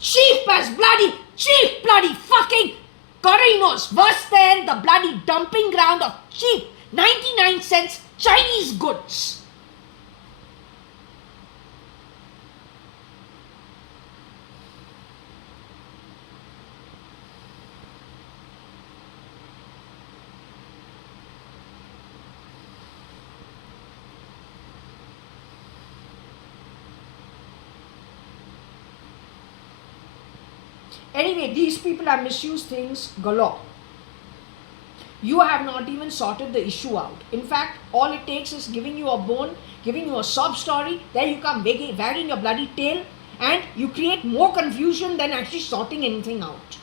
Cheap bloody fucking Corinos. Worse than the bloody dumping ground of cheap 99 cents Chinese goods. Anyway, these people have misused things galore. You have not even sorted the issue out. In fact, all it takes is giving you a bone, giving you a sob story, there you come wagging your bloody tail, and you create more confusion than actually sorting anything out.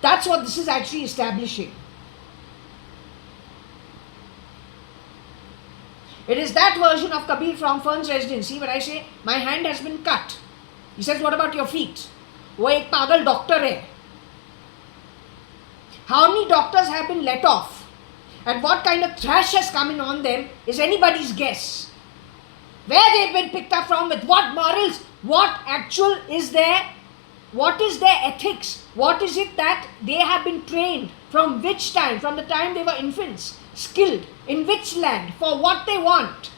That's what this is actually establishing. It is that version of Kabir from Fern's residency where I say, my hand has been cut. He says, what about your feet? वो एक पागल doctor है. How many doctors have been let off? And what kind of trash has come in on them is anybody's guess. Where they've been picked up from, with what morals, what actual is there, what is their ethics, what is it that they have been trained, from which time, from the time they were infants, skilled, in which land, for what they want.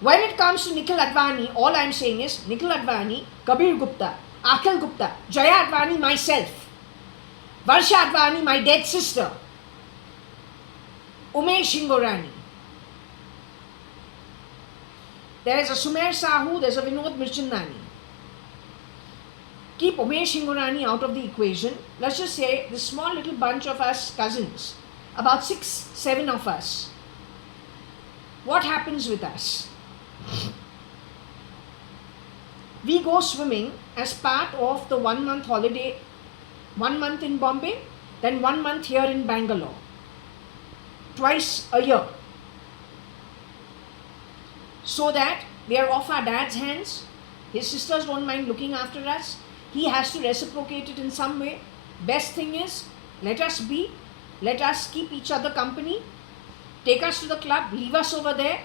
When it comes to Nikhil Advani, all I am saying is Nikhil Advani, Kabir Gupta, Akhil Gupta, JAYA.ADVANI, myself, Varsha Advani, my dead sister, Umesh Hingorani. There is a Sumer Sahu, there is a Vinod Mirchandani. Keep Umesh Hingorani out of the equation. Let's just say this small little bunch of us cousins, about 6, 7 of us. What happens with us? We go swimming as part of the 1 month holiday, 1 month in Bombay, then 1 month here in Bangalore. Twice a year. So that we are off our dad's hands. His sisters don't mind looking after us. He has to reciprocate it in some way. Best thing is, let us be, let us keep each other company. Take us to the club, leave us over there.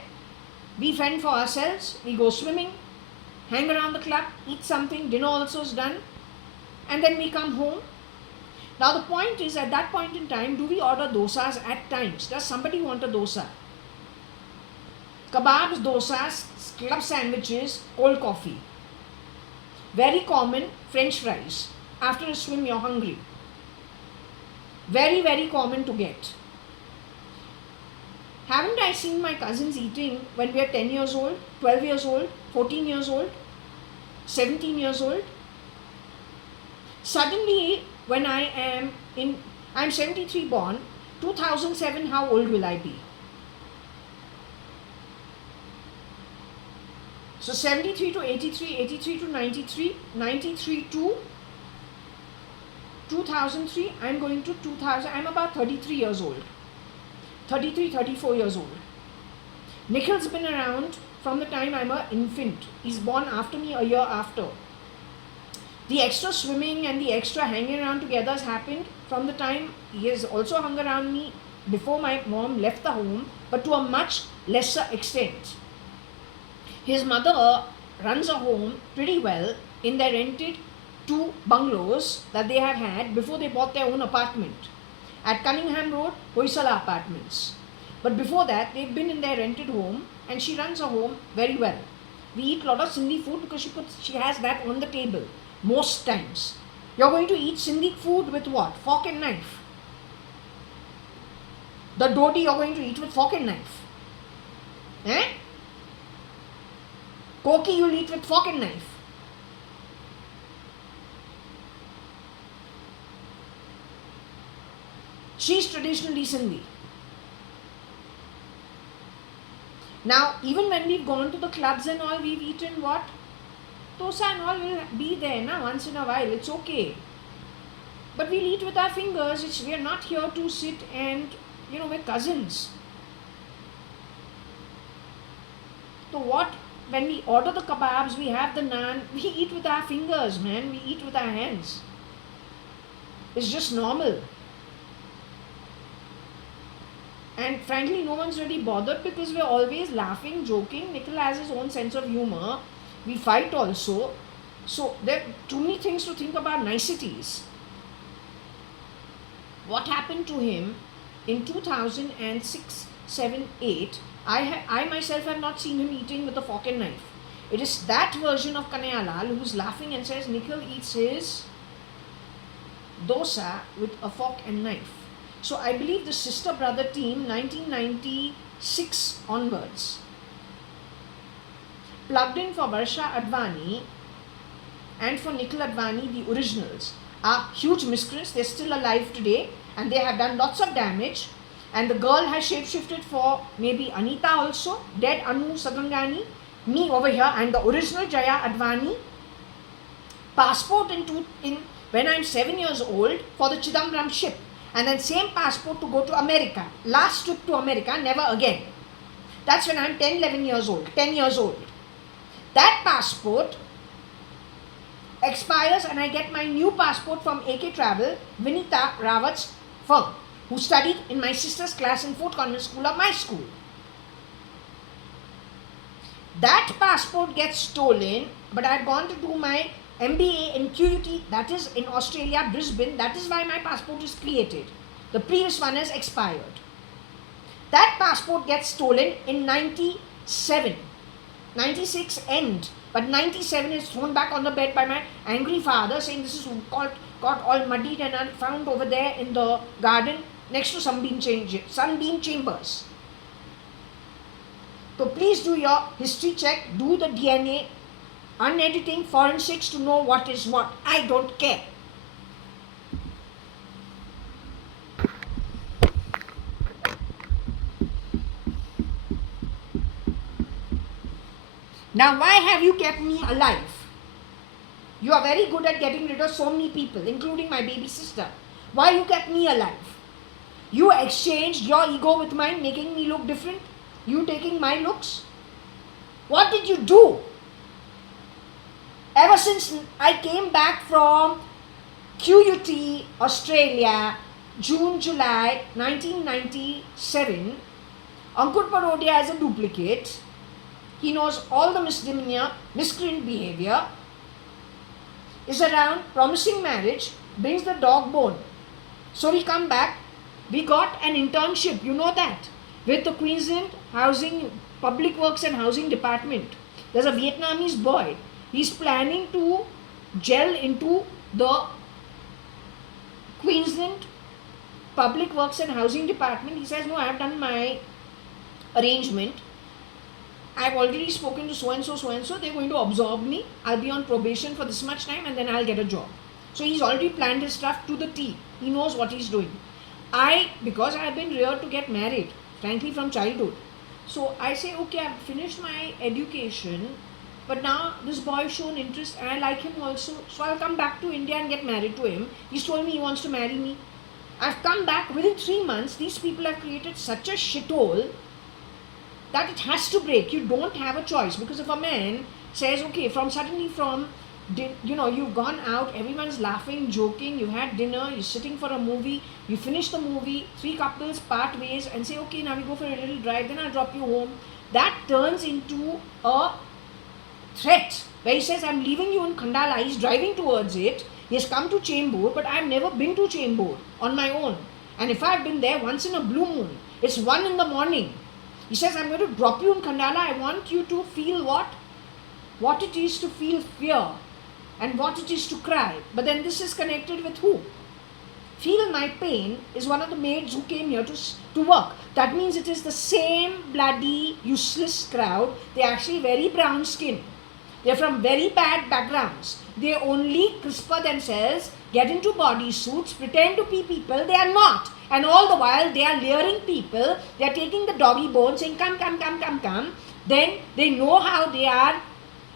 We fend for ourselves. We go swimming, hang around the club, eat something, dinner also is done. And then we come home. Now the point is, at that point in time, do we order dosas at times? Does somebody want a dosa? Kebabs, dosas, club sandwiches, cold coffee. Very common, French fries. After a swim, you're hungry. Very, very common to get. Haven't I seen my cousins eating when we are 10 years old, 12 years old, 14 years old, 17 years old? Suddenly, when I'm 73 born, 2007, how old will I be? So 73 to 83, 83 to 93, 93 to 2003, I'm going to 2000, I'm about 33 years old. 33, 34 years old. Nikhil's been around from the time I'm an infant. He's born after me, a year after. The extra swimming and the extra hanging around together has happened from the time he has also hung around me before my mom left the home, but to a much lesser extent. His mother runs a home pretty well in their rented 2 bungalows that they have had before they bought their own apartment. At Cunningham Road, Hoysala Apartments. But before that, they've been in their rented home and she runs a home very well. We eat a lot of Sindhi food because she has that on the table most times. You're going to eat Sindhi food with what? Fork and knife. The dodi you're going to eat with fork and knife. Eh? Koki you'll eat with fork and knife. She's traditionally Sindhi. Now, even when we've gone to the clubs and all, we've eaten what? Dosa and all will be there na, once in a while. It's okay. But we'll eat with our fingers. We are not here to sit and, we're cousins. So what? When we order the kebabs, we have the naan, we eat with our fingers, man. We eat with our hands. It's just normal. And frankly, no one's really bothered because we're always laughing, joking. Nikhil has his own sense of humor. We fight also. So there are too many things to think about, niceties. What happened to him in 2006, 7, 8? I myself have not seen him eating with a fork and knife. It is that version of Kanayalal who's laughing and says Nikhil eats his dosa with a fork and knife. So I believe the sister-brother team, 1996 onwards, plugged in for Varsha Advani and for Nikhil Advani, the originals, are huge miscreants. They're still alive today and they have done lots of damage. And the girl has shapeshifted for maybe Anita also, dead Anu Sagangani, me over here, and the original JAYA.ADVANI passport in when I'm 7 years old for the Chidambaram ship, and then same passport to go to America. Last trip to America, never again. That's when I'm 10, 11 years old, 10 years old. That passport expires and I get my new passport from AK Travel, Vinita Rawat's firm, who studied in my sister's class in Fort Convent School or my school. That passport gets stolen, but I had gone to do my MBA in QUT, that is in Australia, Brisbane. That is why my passport is created. The previous one has expired. That passport gets stolen in 97. 96 end, but 97 is thrown back on the bed by my angry father, saying this is got all muddied and found over there in the garden next to Sunbeam Chambers. So please do your history check, do the DNA, unediting forensics to know what is what. I don't care. Now, why have you kept me alive? You are very good at getting rid of so many people, including my baby sister. Why you kept me alive? You exchanged your ego with mine, making me look different. You taking my looks. What did you do? Ever since I came back from QUT, Australia, June, July 1997, Ankur Parodia is a duplicate. He knows all the miscreant behavior, is around, promising marriage, brings the dog bone. So we come back, we got an internship, you know that, with the Queensland Public Works and Housing Department. There's a Vietnamese boy. He's planning to gel into the Queensland Public Works and Housing Department. He says, no, I have done my arrangement. I've already spoken to so-and-so, so-and-so. They're going to absorb me. I'll be on probation for this much time and then I'll get a job. So he's already planned his stuff to the T. He knows what he's doing. Because I've been reared to get married, frankly, from childhood. So I say, okay, I've finished my education, but now this boy shown interest and I like him also. So I'll come back to India and get married to him. He's told me he wants to marry me. I've come back within 3 months. These people have created such a shithole that it has to break. You don't have a choice, because if a man says, okay, you've gone out, everyone's laughing, joking, you had dinner, you're sitting for a movie, you finish the movie, 3 couples part ways and say, okay, now we go for a little drive, then I'll drop you home. That turns into a threat where he says, I'm leaving you in Khandala. He's driving towards it. He has come to Chembur, but I've never been to Chembur on my own. And if I've been there once in a blue moon, it's 1 in the morning. He says, I'm going to drop you in Khandala. I want you to feel what it is to feel fear and what it is to cry. But then this is connected with who? Feel my pain is one of the maids who came here to work. That means it is the same bloody useless crowd. They're actually very brown skin. They're from very bad backgrounds. They only crisper themselves, get into body suits, pretend to be people they are not. And all the while they are luring people. They are taking the doggy bone, saying come, come, come, come, come. Then they know how they are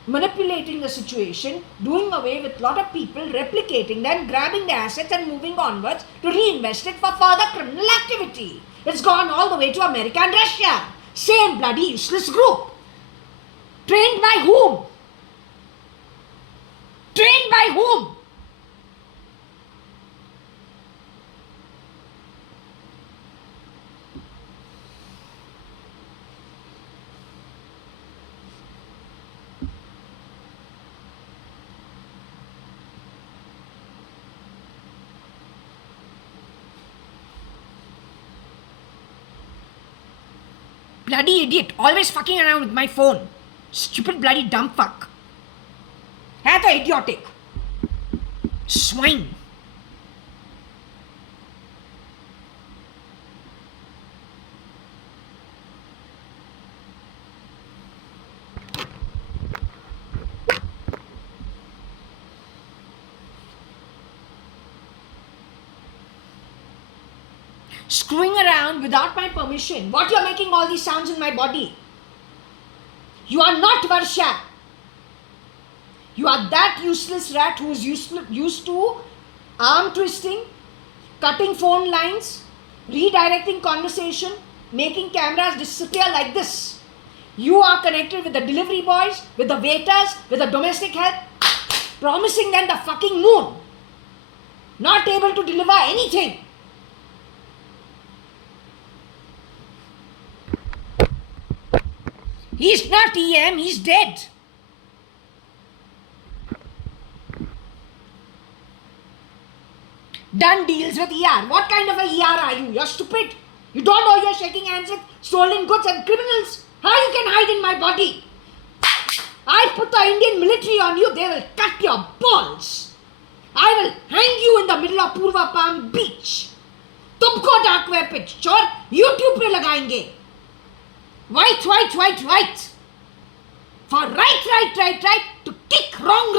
manipulating the situation, doing away with a lot of people, replicating them, grabbing their assets and moving onwards to reinvest it for further criminal activity. It's gone all the way to America and Russia. Same bloody useless group. Trained by whom? Trained by whom? Bloody idiot, always fucking around with my phone. Stupid bloody dumb fuck. है तो idiotic. Swine. screwing around without my permission. What you're making all these sounds in my body? You are not Varsha. You are that useless rat who is used to arm twisting, cutting phone lines, redirecting conversation, making cameras disappear like this. You are connected with the delivery boys, with the waiters, with the domestic help, promising them the fucking moon. Not able to deliver anything. He's not EM, he's dead. Done deals with ER. What kind of a ER are you? You're stupid. You don't know you're shaking hands with stolen goods and criminals. How you can hide in my body? I put the Indian military on you, they will cut your balls. I will hang you in the middle of Purva Palm Beach. तुमको dark web पे चोर YouTube पे लगाएंगे. White, white, white, white. For right to kick wrong.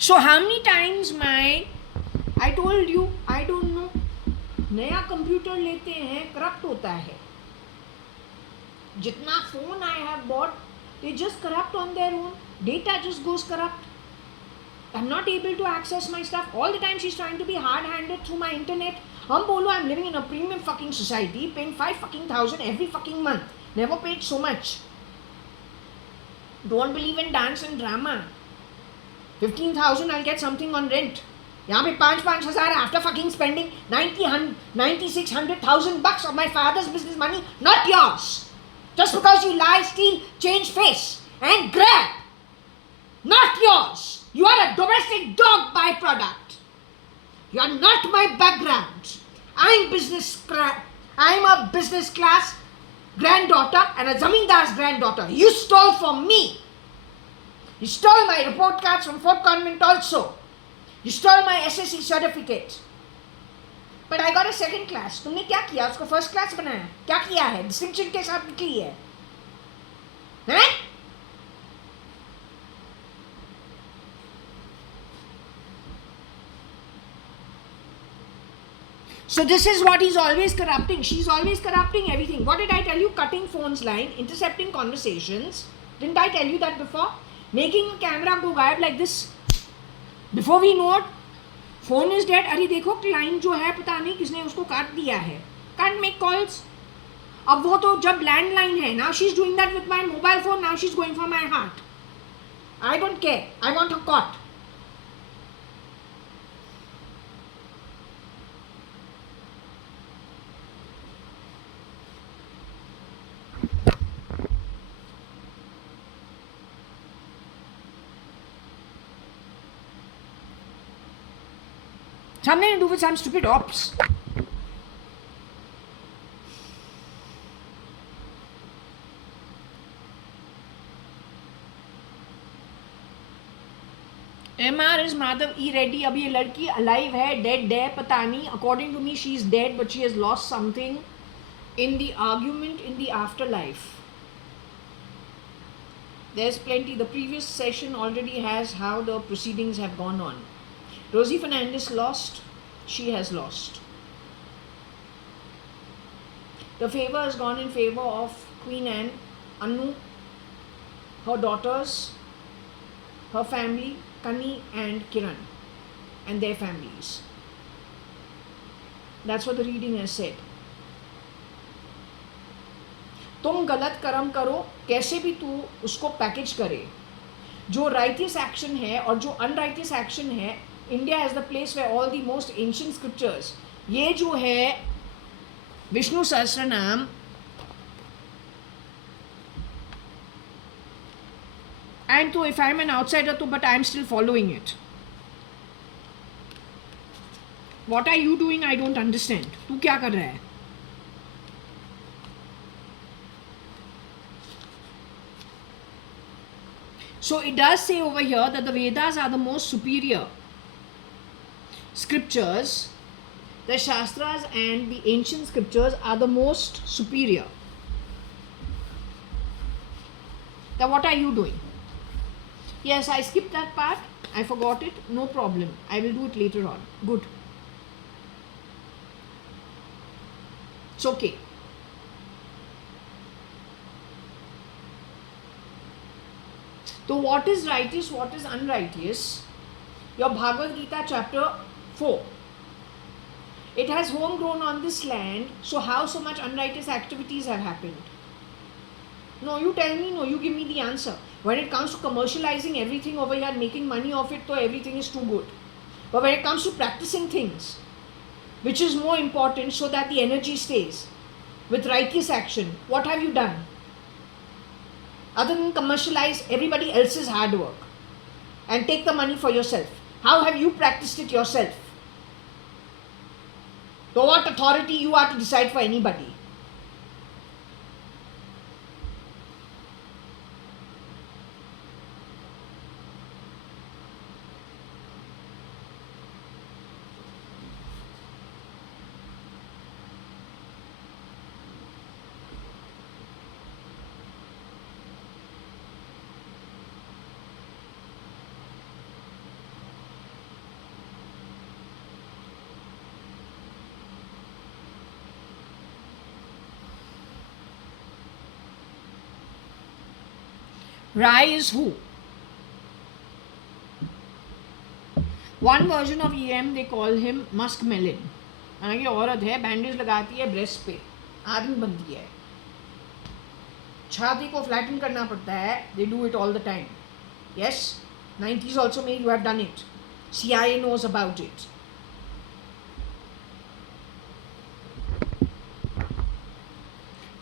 So how many times I told you, I don't know, नया computer लेते हैं corrupt होता है. जितना phone I have bought, they just corrupt on their own. Data just goes corrupt. I'm not able to access my stuff. All the time she's trying to be hard-handed through my internet. हम बोलो I'm living in a premium fucking society, paying 5,000 every fucking month. Never paid so much. Don't believe in dance and drama. 15,000 I'll get something on rent. यहाँ पे 5,000 after fucking spending 96,000 bucks of my father's business money, not yours. Just because you lie, steal, change face and grab. Not yours. You are a domestic dog byproduct. You are not my background. I'm a business class granddaughter and a zamindar's granddaughter. You stole from me. You stole my report cards from Fort Convent also. You stole my SSC certificate. But I got a second class. तुमने क्या किया? उसको first class बनाया. क्या किया है? Distinction के साथ निकली है. हैं? So this is what he's always corrupting. She's always corrupting everything. What did I tell you? Cutting phones line, intercepting conversations. Didn't I tell you that before? Making a camera go गायब like this. Before we know it, phone is dead. अरे देखो client जो है पता नहीं किसने उसको काट दिया है. Can't make calls. अब वो तो जब लैंडलाइन है. Now she's doing that with my mobile phone. Now she's going for my heart. I don't care. I want her caught. Something to do with some stupid ops. MR is Madhav E. Reddy. अब ये लड़की alive है, dead है, पता नहीं. According to me, she is dead, but she has lost something in the argument in the afterlife. There's plenty. The previous session already has how the proceedings have gone on. Rosie Fernandez lost. She has lost. The favor has gone in favor of Queen Anne, Anu, her daughters, her family, Kani and Kiran, and their families. That's what the reading has said. तुम गलत कर्म करो, कैसे भी तू उसको package करे. जो righteous action है और जो unrighteous action है, India is the place where all the most ancient scriptures, ये जो है विष्णु सहस्रनाम, and so if I am an outsider तो but I am still following it. What are you doing? I don't understand. तू क्या कर रहा है? So it does say over here that the Vedas are the most superior scriptures. The Shastras and the ancient scriptures are the most superior. Now what are you doing? Yes, I skipped that part. I forgot it. No problem. I will do it later on. Good. It's okay. So what is righteous, what is unrighteous? Your Bhagavad Gita chapter 4. It has homegrown on this land, so how so much unrighteous activities have happened? No, you tell me, no, you give me the answer. When it comes to commercializing everything over here, making money off it, so everything is too good. But when it comes to practicing things, which is more important so that the energy stays, with righteous action, what have you done? Other than commercialize everybody else's hard work and take the money for yourself. How have you practiced it yourself? So what authority you are to decide for anybody? Rai is who? One version of EM they call him muskmelon. हालांकि औरत है, bandage लगाती है breast पे, आदमी बनती है, छाती को फ्लैटन करना पड़ता है. They do it all the time. Yes, 90s also may you have done it. CIA knows about it.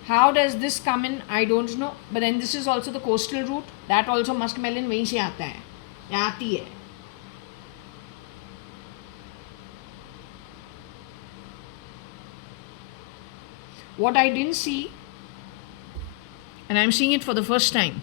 How does this come in? I don't know. But then this is also the coastal route. That also muskmelon वहीं से आता है, या आती है. What I didn't see, and I'm seeing it for the first time.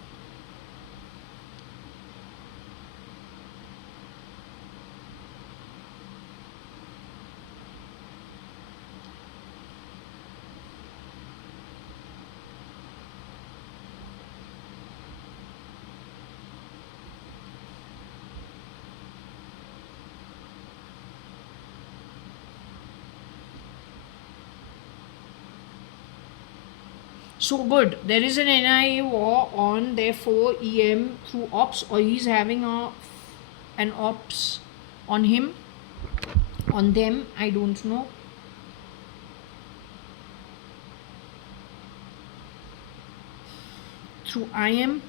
So good. There is an NIA war on, therefore EM through ops, or he's having an ops on him, on them. I don't know. Through IM.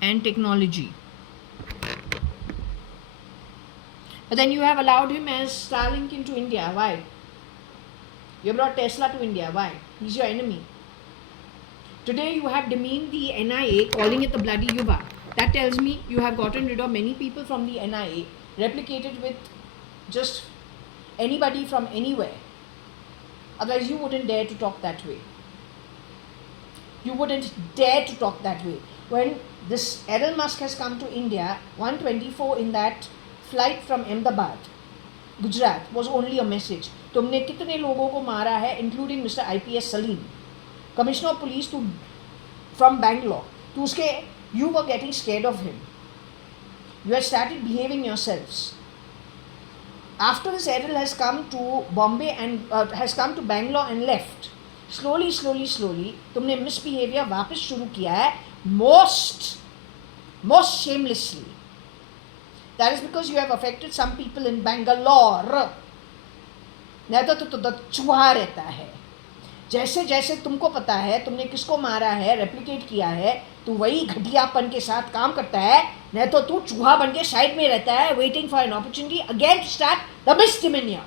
And technology. But then you have allowed him as Starlink into India. Why? You brought Tesla to India. Why? He's your enemy. Today you have demeaned the NIA, calling it the bloody Yuva. That tells me you have gotten rid of many people from the NIA, replicated with just anybody from anywhere. Otherwise you wouldn't dare to talk that way. You wouldn't dare to talk that way. When this Elon Musk has come to India, 124 in that flight from Ahmedabad, Gujarat, was only a message. तुमने कितने लोगों को मारा है, including Mr. IPS Salim, Commissioner of Police from Bangalore. तो उसके, you were getting scared of him. You had started behaving yourselves. After this Errol has come to Bombay and has come to Bangalore and left, slowly, तुमने misbehavior वापस शुरू किया है, most shamelessly. That is because you have affected some people in Bangalore. नहीं तो चूहा रहता है. जैसे जैसे तुमको पता है तुमने किसको मारा है, रेप्लिकेट किया है, तो वही घटियापन के साथ काम करता है. नहीं तो तू चूहा बन के साइड में रहता है, waiting for an opportunity again to start the misdemeanor.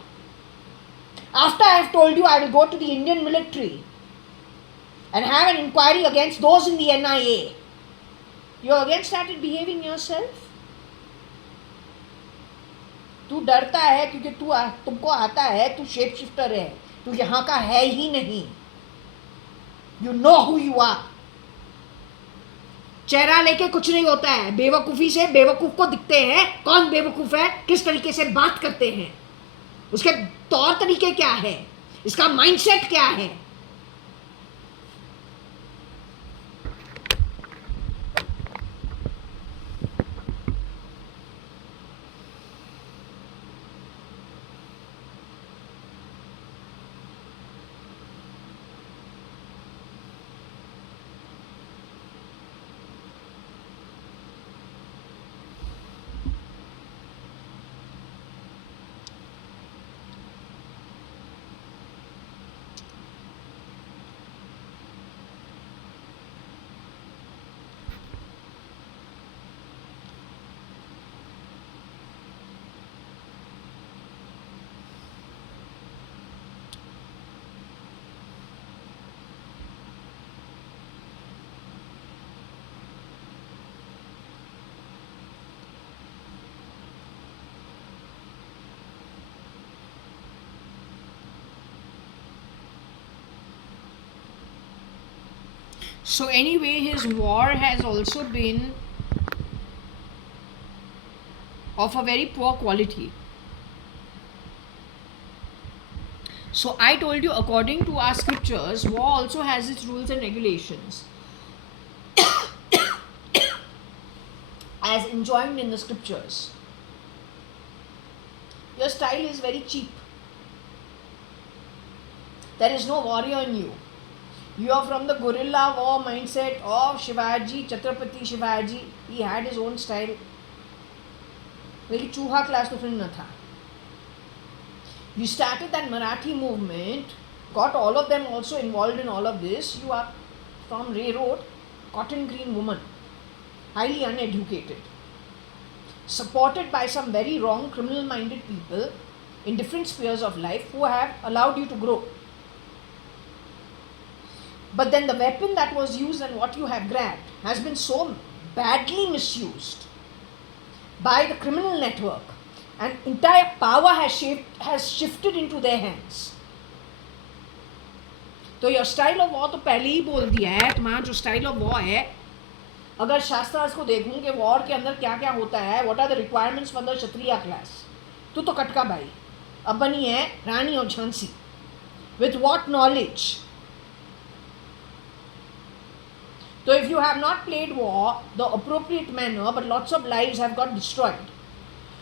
After I have told you I will go to the Indian military and have an inquiry against those in the NIA, you again started behaving yourself. तू डरता है क्योंकि तुमको आता है, तू shape shifter है, तू यहाँ का है ही नहीं. You know who you are. चेहरा लेके कुछ नहीं होता है. बेवकूफी से बेवकूफ को दिखते हैं. कौन बेवकूफ है, किस तरीके से बात करते हैं, उसके तौर तरीके क्या है, इसका माइंडसेट क्या है. So anyway, his war has also been of a very poor quality. So I told you, according to our scriptures, war also has its rules and regulations as enjoined in the scriptures. Your style is very cheap. There is no warrior in you. You are from the guerrilla war mindset of Shivaji, Chhatrapati Shivaji. He had his own style. Very चूहा class तो film न था. You started that Marathi movement, got all of them also involved in all of this. You are from Ray Road, cotton green woman, highly uneducated, supported by some very wrong criminal minded people in different spheres of life who have allowed you to grow. But then the weapon that was used and what you have grabbed has been so badly misused by the criminal network, and entire power has shifted into their hands. तो your style of war तो पहले ही बोल दिया है. तुम्हारा जो style of war है, अगर शास्त्रास को देखूं कि वॉर के अंदर क्या क्या होता है, what are the requirements for the Kshatriya class, तो कटका बाई अब बनी है रानी और Jhansi. With what knowledge? So if you have not played war the appropriate manner, but lots of lives have got destroyed.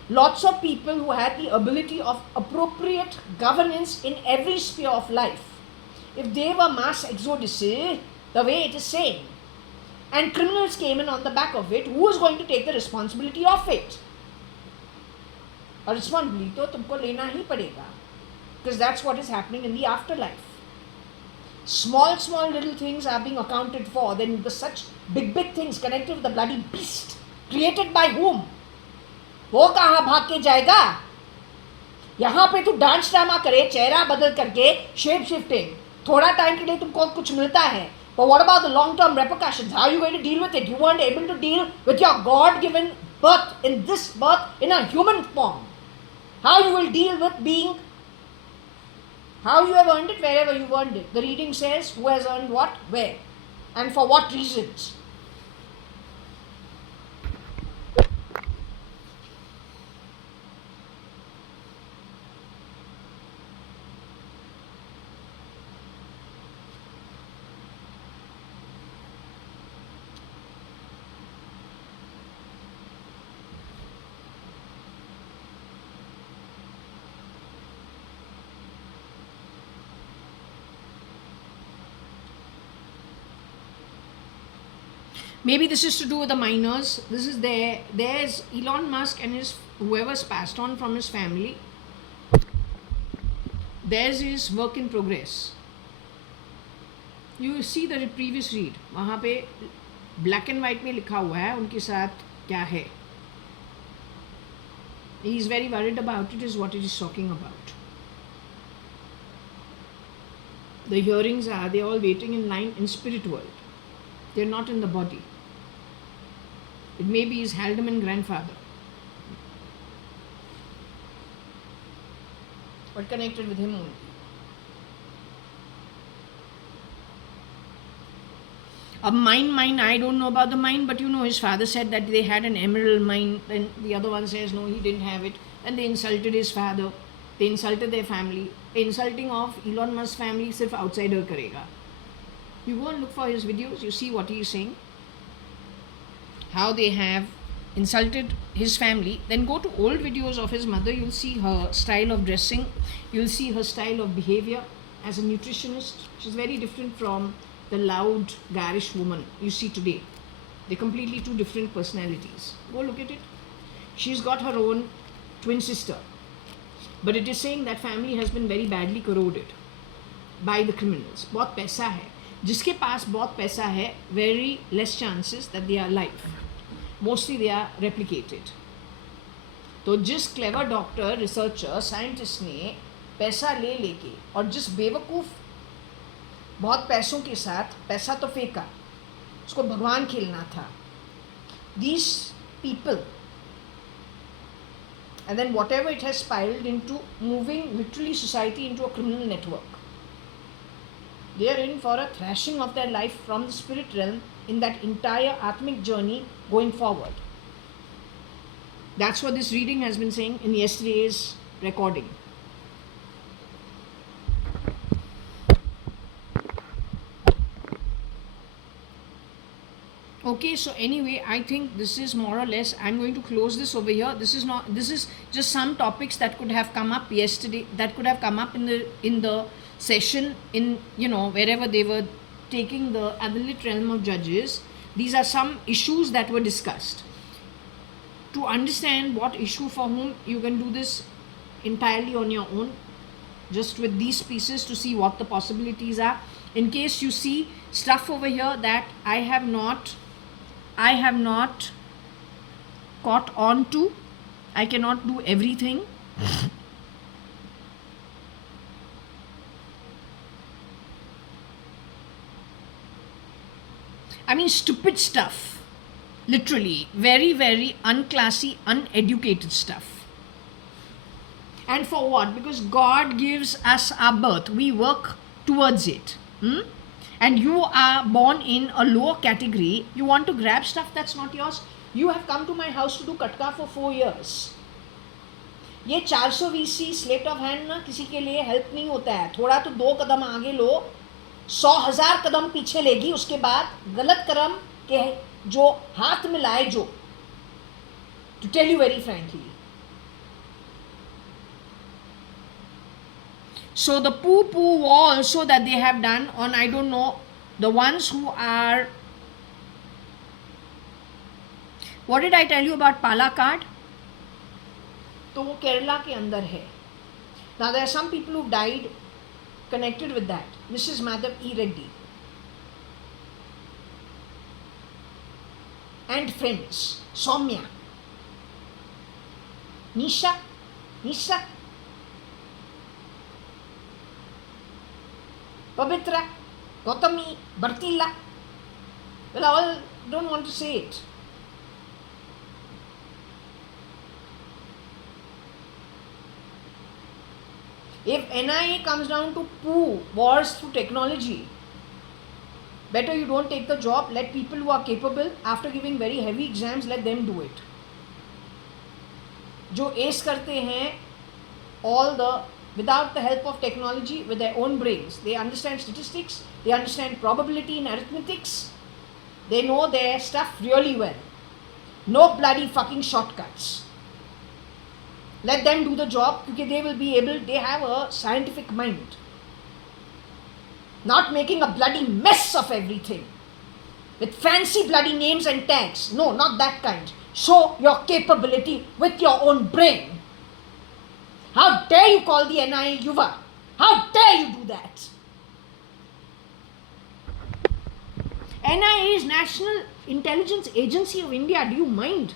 Lots of people who had the ability of appropriate governance in every sphere of life, if they were mass exoduses, the way it is saying, and criminals came in on the back of it, who is going to take the responsibility of it? A responsibility to tumko lena hi padega, because that's what is happening in the afterlife. Small little things are being accounted for. Then the such big things connected with the bloody beast, created by whom? वो कहाँ भाग के जाएगा? यहाँ पे तू dance drama करे, चेहरा बदल करके, शेप शिफ्टिंग, थोड़ा टाइम के लिए तुमको कुछ मिलता है. But what about the long term repercussions? How are you going to deal with it? You weren't able to deal with your God given birth in this birth in a human form. How you will deal with being, how you have earned it, wherever you earned it. The reading says who has earned what, where, and for what reasons. Maybe this is to do with the minors. This is there's Elon Musk and his whoever's passed on from his family. There's his work in progress. You see the previous read. वहाँ पे black and white में लिखा हुआ है उनके साथ क्या है. He is very worried about it, is what it is talking about. The hearings are, they're all waiting in line in spirit world. They're not in the body. It may be his Haldeman grandfather, but connected with him only. A mine, I don't know about the mine, but his father said that they had an emerald mine. Then the other one says no, he didn't have it. And they insulted his father. They insulted their family. Insulting of Elon Musk's family, sirf outsider karega. You go and look for his videos, you see what he is saying. How they have insulted his family. Then go to old videos of his mother, you'll see her style of dressing. You'll see her style of behavior as a nutritionist. She's very different from the loud, garish woman you see today. They're completely two different personalities. Go look at it. She's got her own twin sister. But it is saying that family has been very badly corroded by the criminals. बहुत पैसा है. जिसके पास बहुत पैसा है, very less chances that they are alive. Mostly they are replicated. तो जिस clever doctor, researcher, scientist ने पैसा ले लेके और जिस बेवकूफ़ बहुत पैसों के साथ पैसा तो फेंका, उसको भगवान खेलना था. These people, and then whatever it has spiraled into, moving literally society into a criminal network. They are in for a thrashing of their life from the spirit realm in that entire Atmic journey going forward. That's what this reading has been saying in yesterday's recording. Okay, so anyway, I think this is more or less, I'm going to close this over here. This is just some topics that could have come up yesterday, that could have come up in the session, in wherever they were taking the Advalit realm of judges. These are some issues that were discussed. To understand what issue for whom, you can do this entirely on your own, just with these pieces, to see what the possibilities are. In case you see stuff over here that I have not caught on to, I cannot do everything. I mean, stupid stuff. Literally, very, very unclassy, uneducated stuff. And for what? Because God gives us our birth. We work towards it. And you are born in a lower category. You want to grab stuff that's not yours. You have come to my house to do katka for 4 years. ये 420 slate of hand ना किसी के लिए help नहीं होता है. थोड़ा तो 2 कदम आगे लो, 100,000 कदम पीछे लेगी. उसके बाद गलत कर्म के जो हाथ में लाए, जो to tell you very frankly. So the poo-poo war also that they have done on, I don't know, the ones who are, what did I tell you about Palakkad? तो वो केरला के अंदर है. Now there are some people who died connected with that. Mrs. Madhav E. Reddy and friends, Soumya, Nisha, Pavitra, Gautami, Bartilla. Well, I all don't want to say it. If NIA comes down to poo wars through technology, better you don't take the job. Let people who are capable, after giving very heavy exams, let them do it. जो ace करते हैं, all the, without the help of technology, with their own brains. They understand statistics, they understand probability in arithmetics, they know their stuff really well. No bloody fucking shortcuts. Let them do the job, because they will be able, they have a scientific mind. Not making a bloody mess of everything with fancy bloody names and tags. No, not that kind. Show your capability with your own brain. How dare you call the NIA Yuva? How dare you do that? NIA is National Intelligence Agency of India. Do you mind?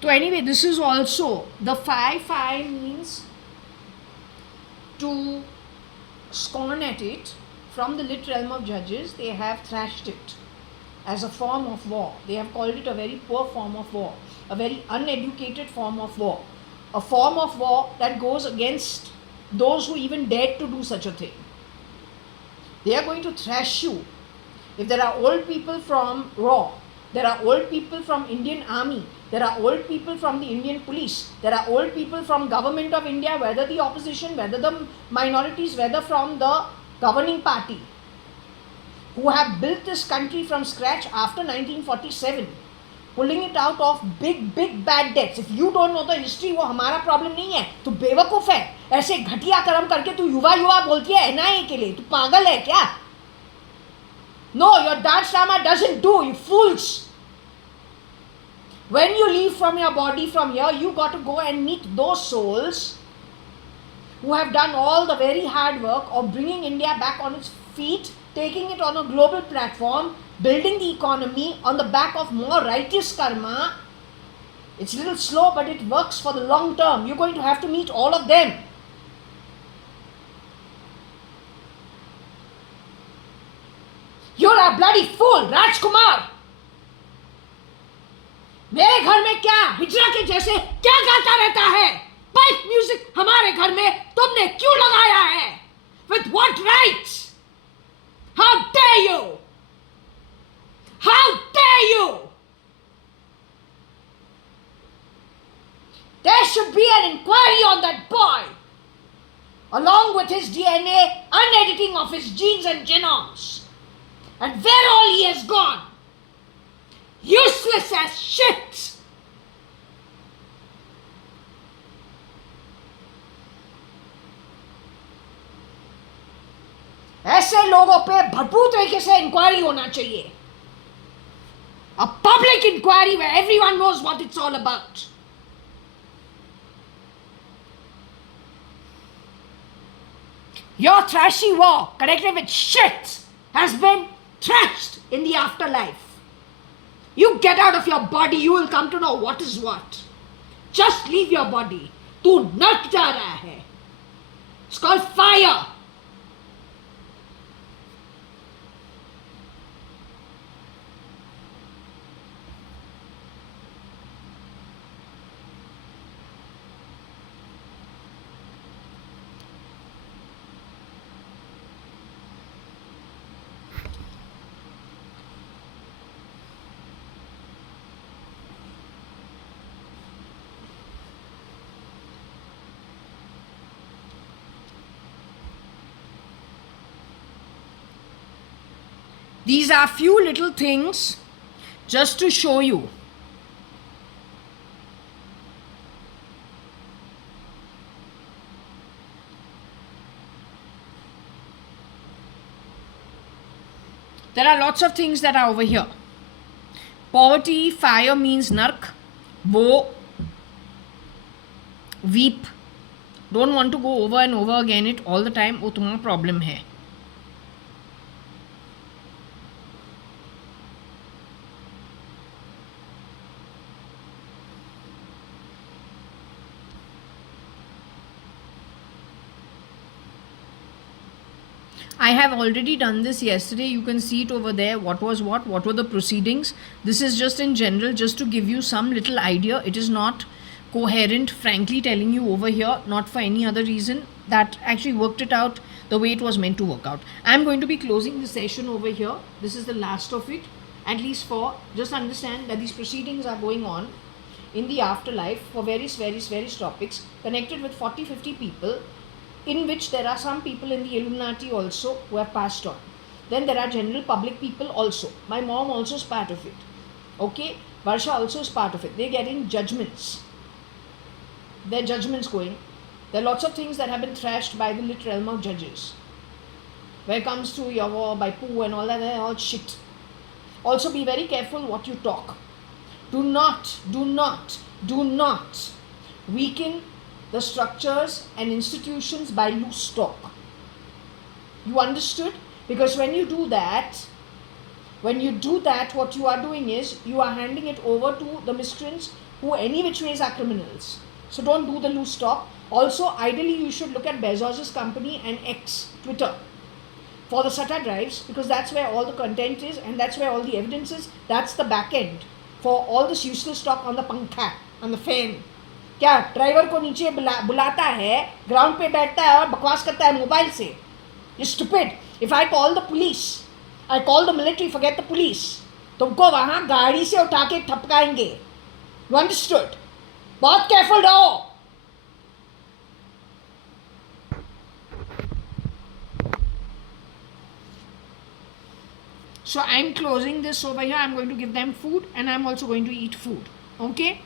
So anyway, this is also, the 5 means to scorn at it, from the lit realm of judges, they have thrashed it as a form of war. They have called it a very poor form of war, a very uneducated form of war, a form of war that goes against those who even dared to do such a thing. They are going to thrash you. If there are old people from RAW, there are old people from Indian Army, there are old people from the Indian Police, there are old people from Government of India, whether the opposition, whether the minorities, whether from the governing party, who have built this country from scratch after 1947, pulling it out of big bad debts. If you don't know the history, वो हमारा problem नहीं है, तू बेवकूफ है, ऐसे घटिया कर्म करके तू युवा बोलती है NIA के लिए, तू पागल है क्या? No, your dance drama doesn't do, you fools. When you leave from your body from here, you got to go and meet those souls who have done all the very hard work of bringing India back on its feet, taking it on a global platform, building the economy on the back of more righteous karma. It's a little slow, but it works for the long term. You're going to have to meet all of them. You're a bloody fool, Rajkumar. मेरे घर में क्या हिजरा के जैसे क्या गाता रहता है? पाइप म्यूजिक हमारे घर में तुमने क्यों लगाया है? With what rights? How dare you? How dare you? There should be an inquiry on that boy, along with his DNA, unediting of his genes and genomes, and where all he has gone. Useless as shit. ऐसे लोगों पे भरपूर तरीके से inquiry होना चाहिए. A public inquiry where everyone knows what it's all about. Your trashy war connected with shit has been trashed in the afterlife. You get out of your body, you will come to know what is what. Just leave your body. तू नर्क जा रहा है. It's called fire. These are few little things just to show you. There are lots of things that are over here. Poverty, fire means nark, woe, weep. Don't want to go over and over again it all the time. वो तुम्हारा problem है. I have already done this yesterday. You can see it over there. What was what were the proceedings. This is just in general, just to give you some little idea. It is not coherent, frankly telling you over here, not for any other reason. That actually worked it out the way it was meant to work out. I'm going to be closing the session over here. This is the last of it, at least for, just understand that these proceedings are going on in the afterlife for various topics connected with 40-50 people, in which there are some people in the Illuminati also who have passed on. Then there are general public people also. My mom also is part of it. Okay? Varsha also is part of it. They're getting judgments. There are judgments going. There are lots of things that have been thrashed by the lit realm of judges. When it comes to your war by poo and all that, they're all shit. Also be very careful what you talk. Do not weaken the structures and institutions by loose talk. You understood? Because when you do that, what you are doing is you are handing it over to the miscreants who any which ways are criminals. So don't do the loose talk. Also, ideally you should look at Bezos's company and X, Twitter. for the SATA drives, because that's where all the content is and that's where all the evidence is. That's the back end for all this useless talk on the pankha, on the fan. क्या driver को नीचे बुलाता है, ground पे बैठता है और बकवास करता है मोबाइल से? You stupid. If I call the police, I call the military, forget the police. तुमको वहां गाड़ी से उठा के ठपकाएंगे. You understood? बहुत केयरफुल रहो. So I'm closing this over here. I'm going to give them food and I'm also going to eat food. Okay?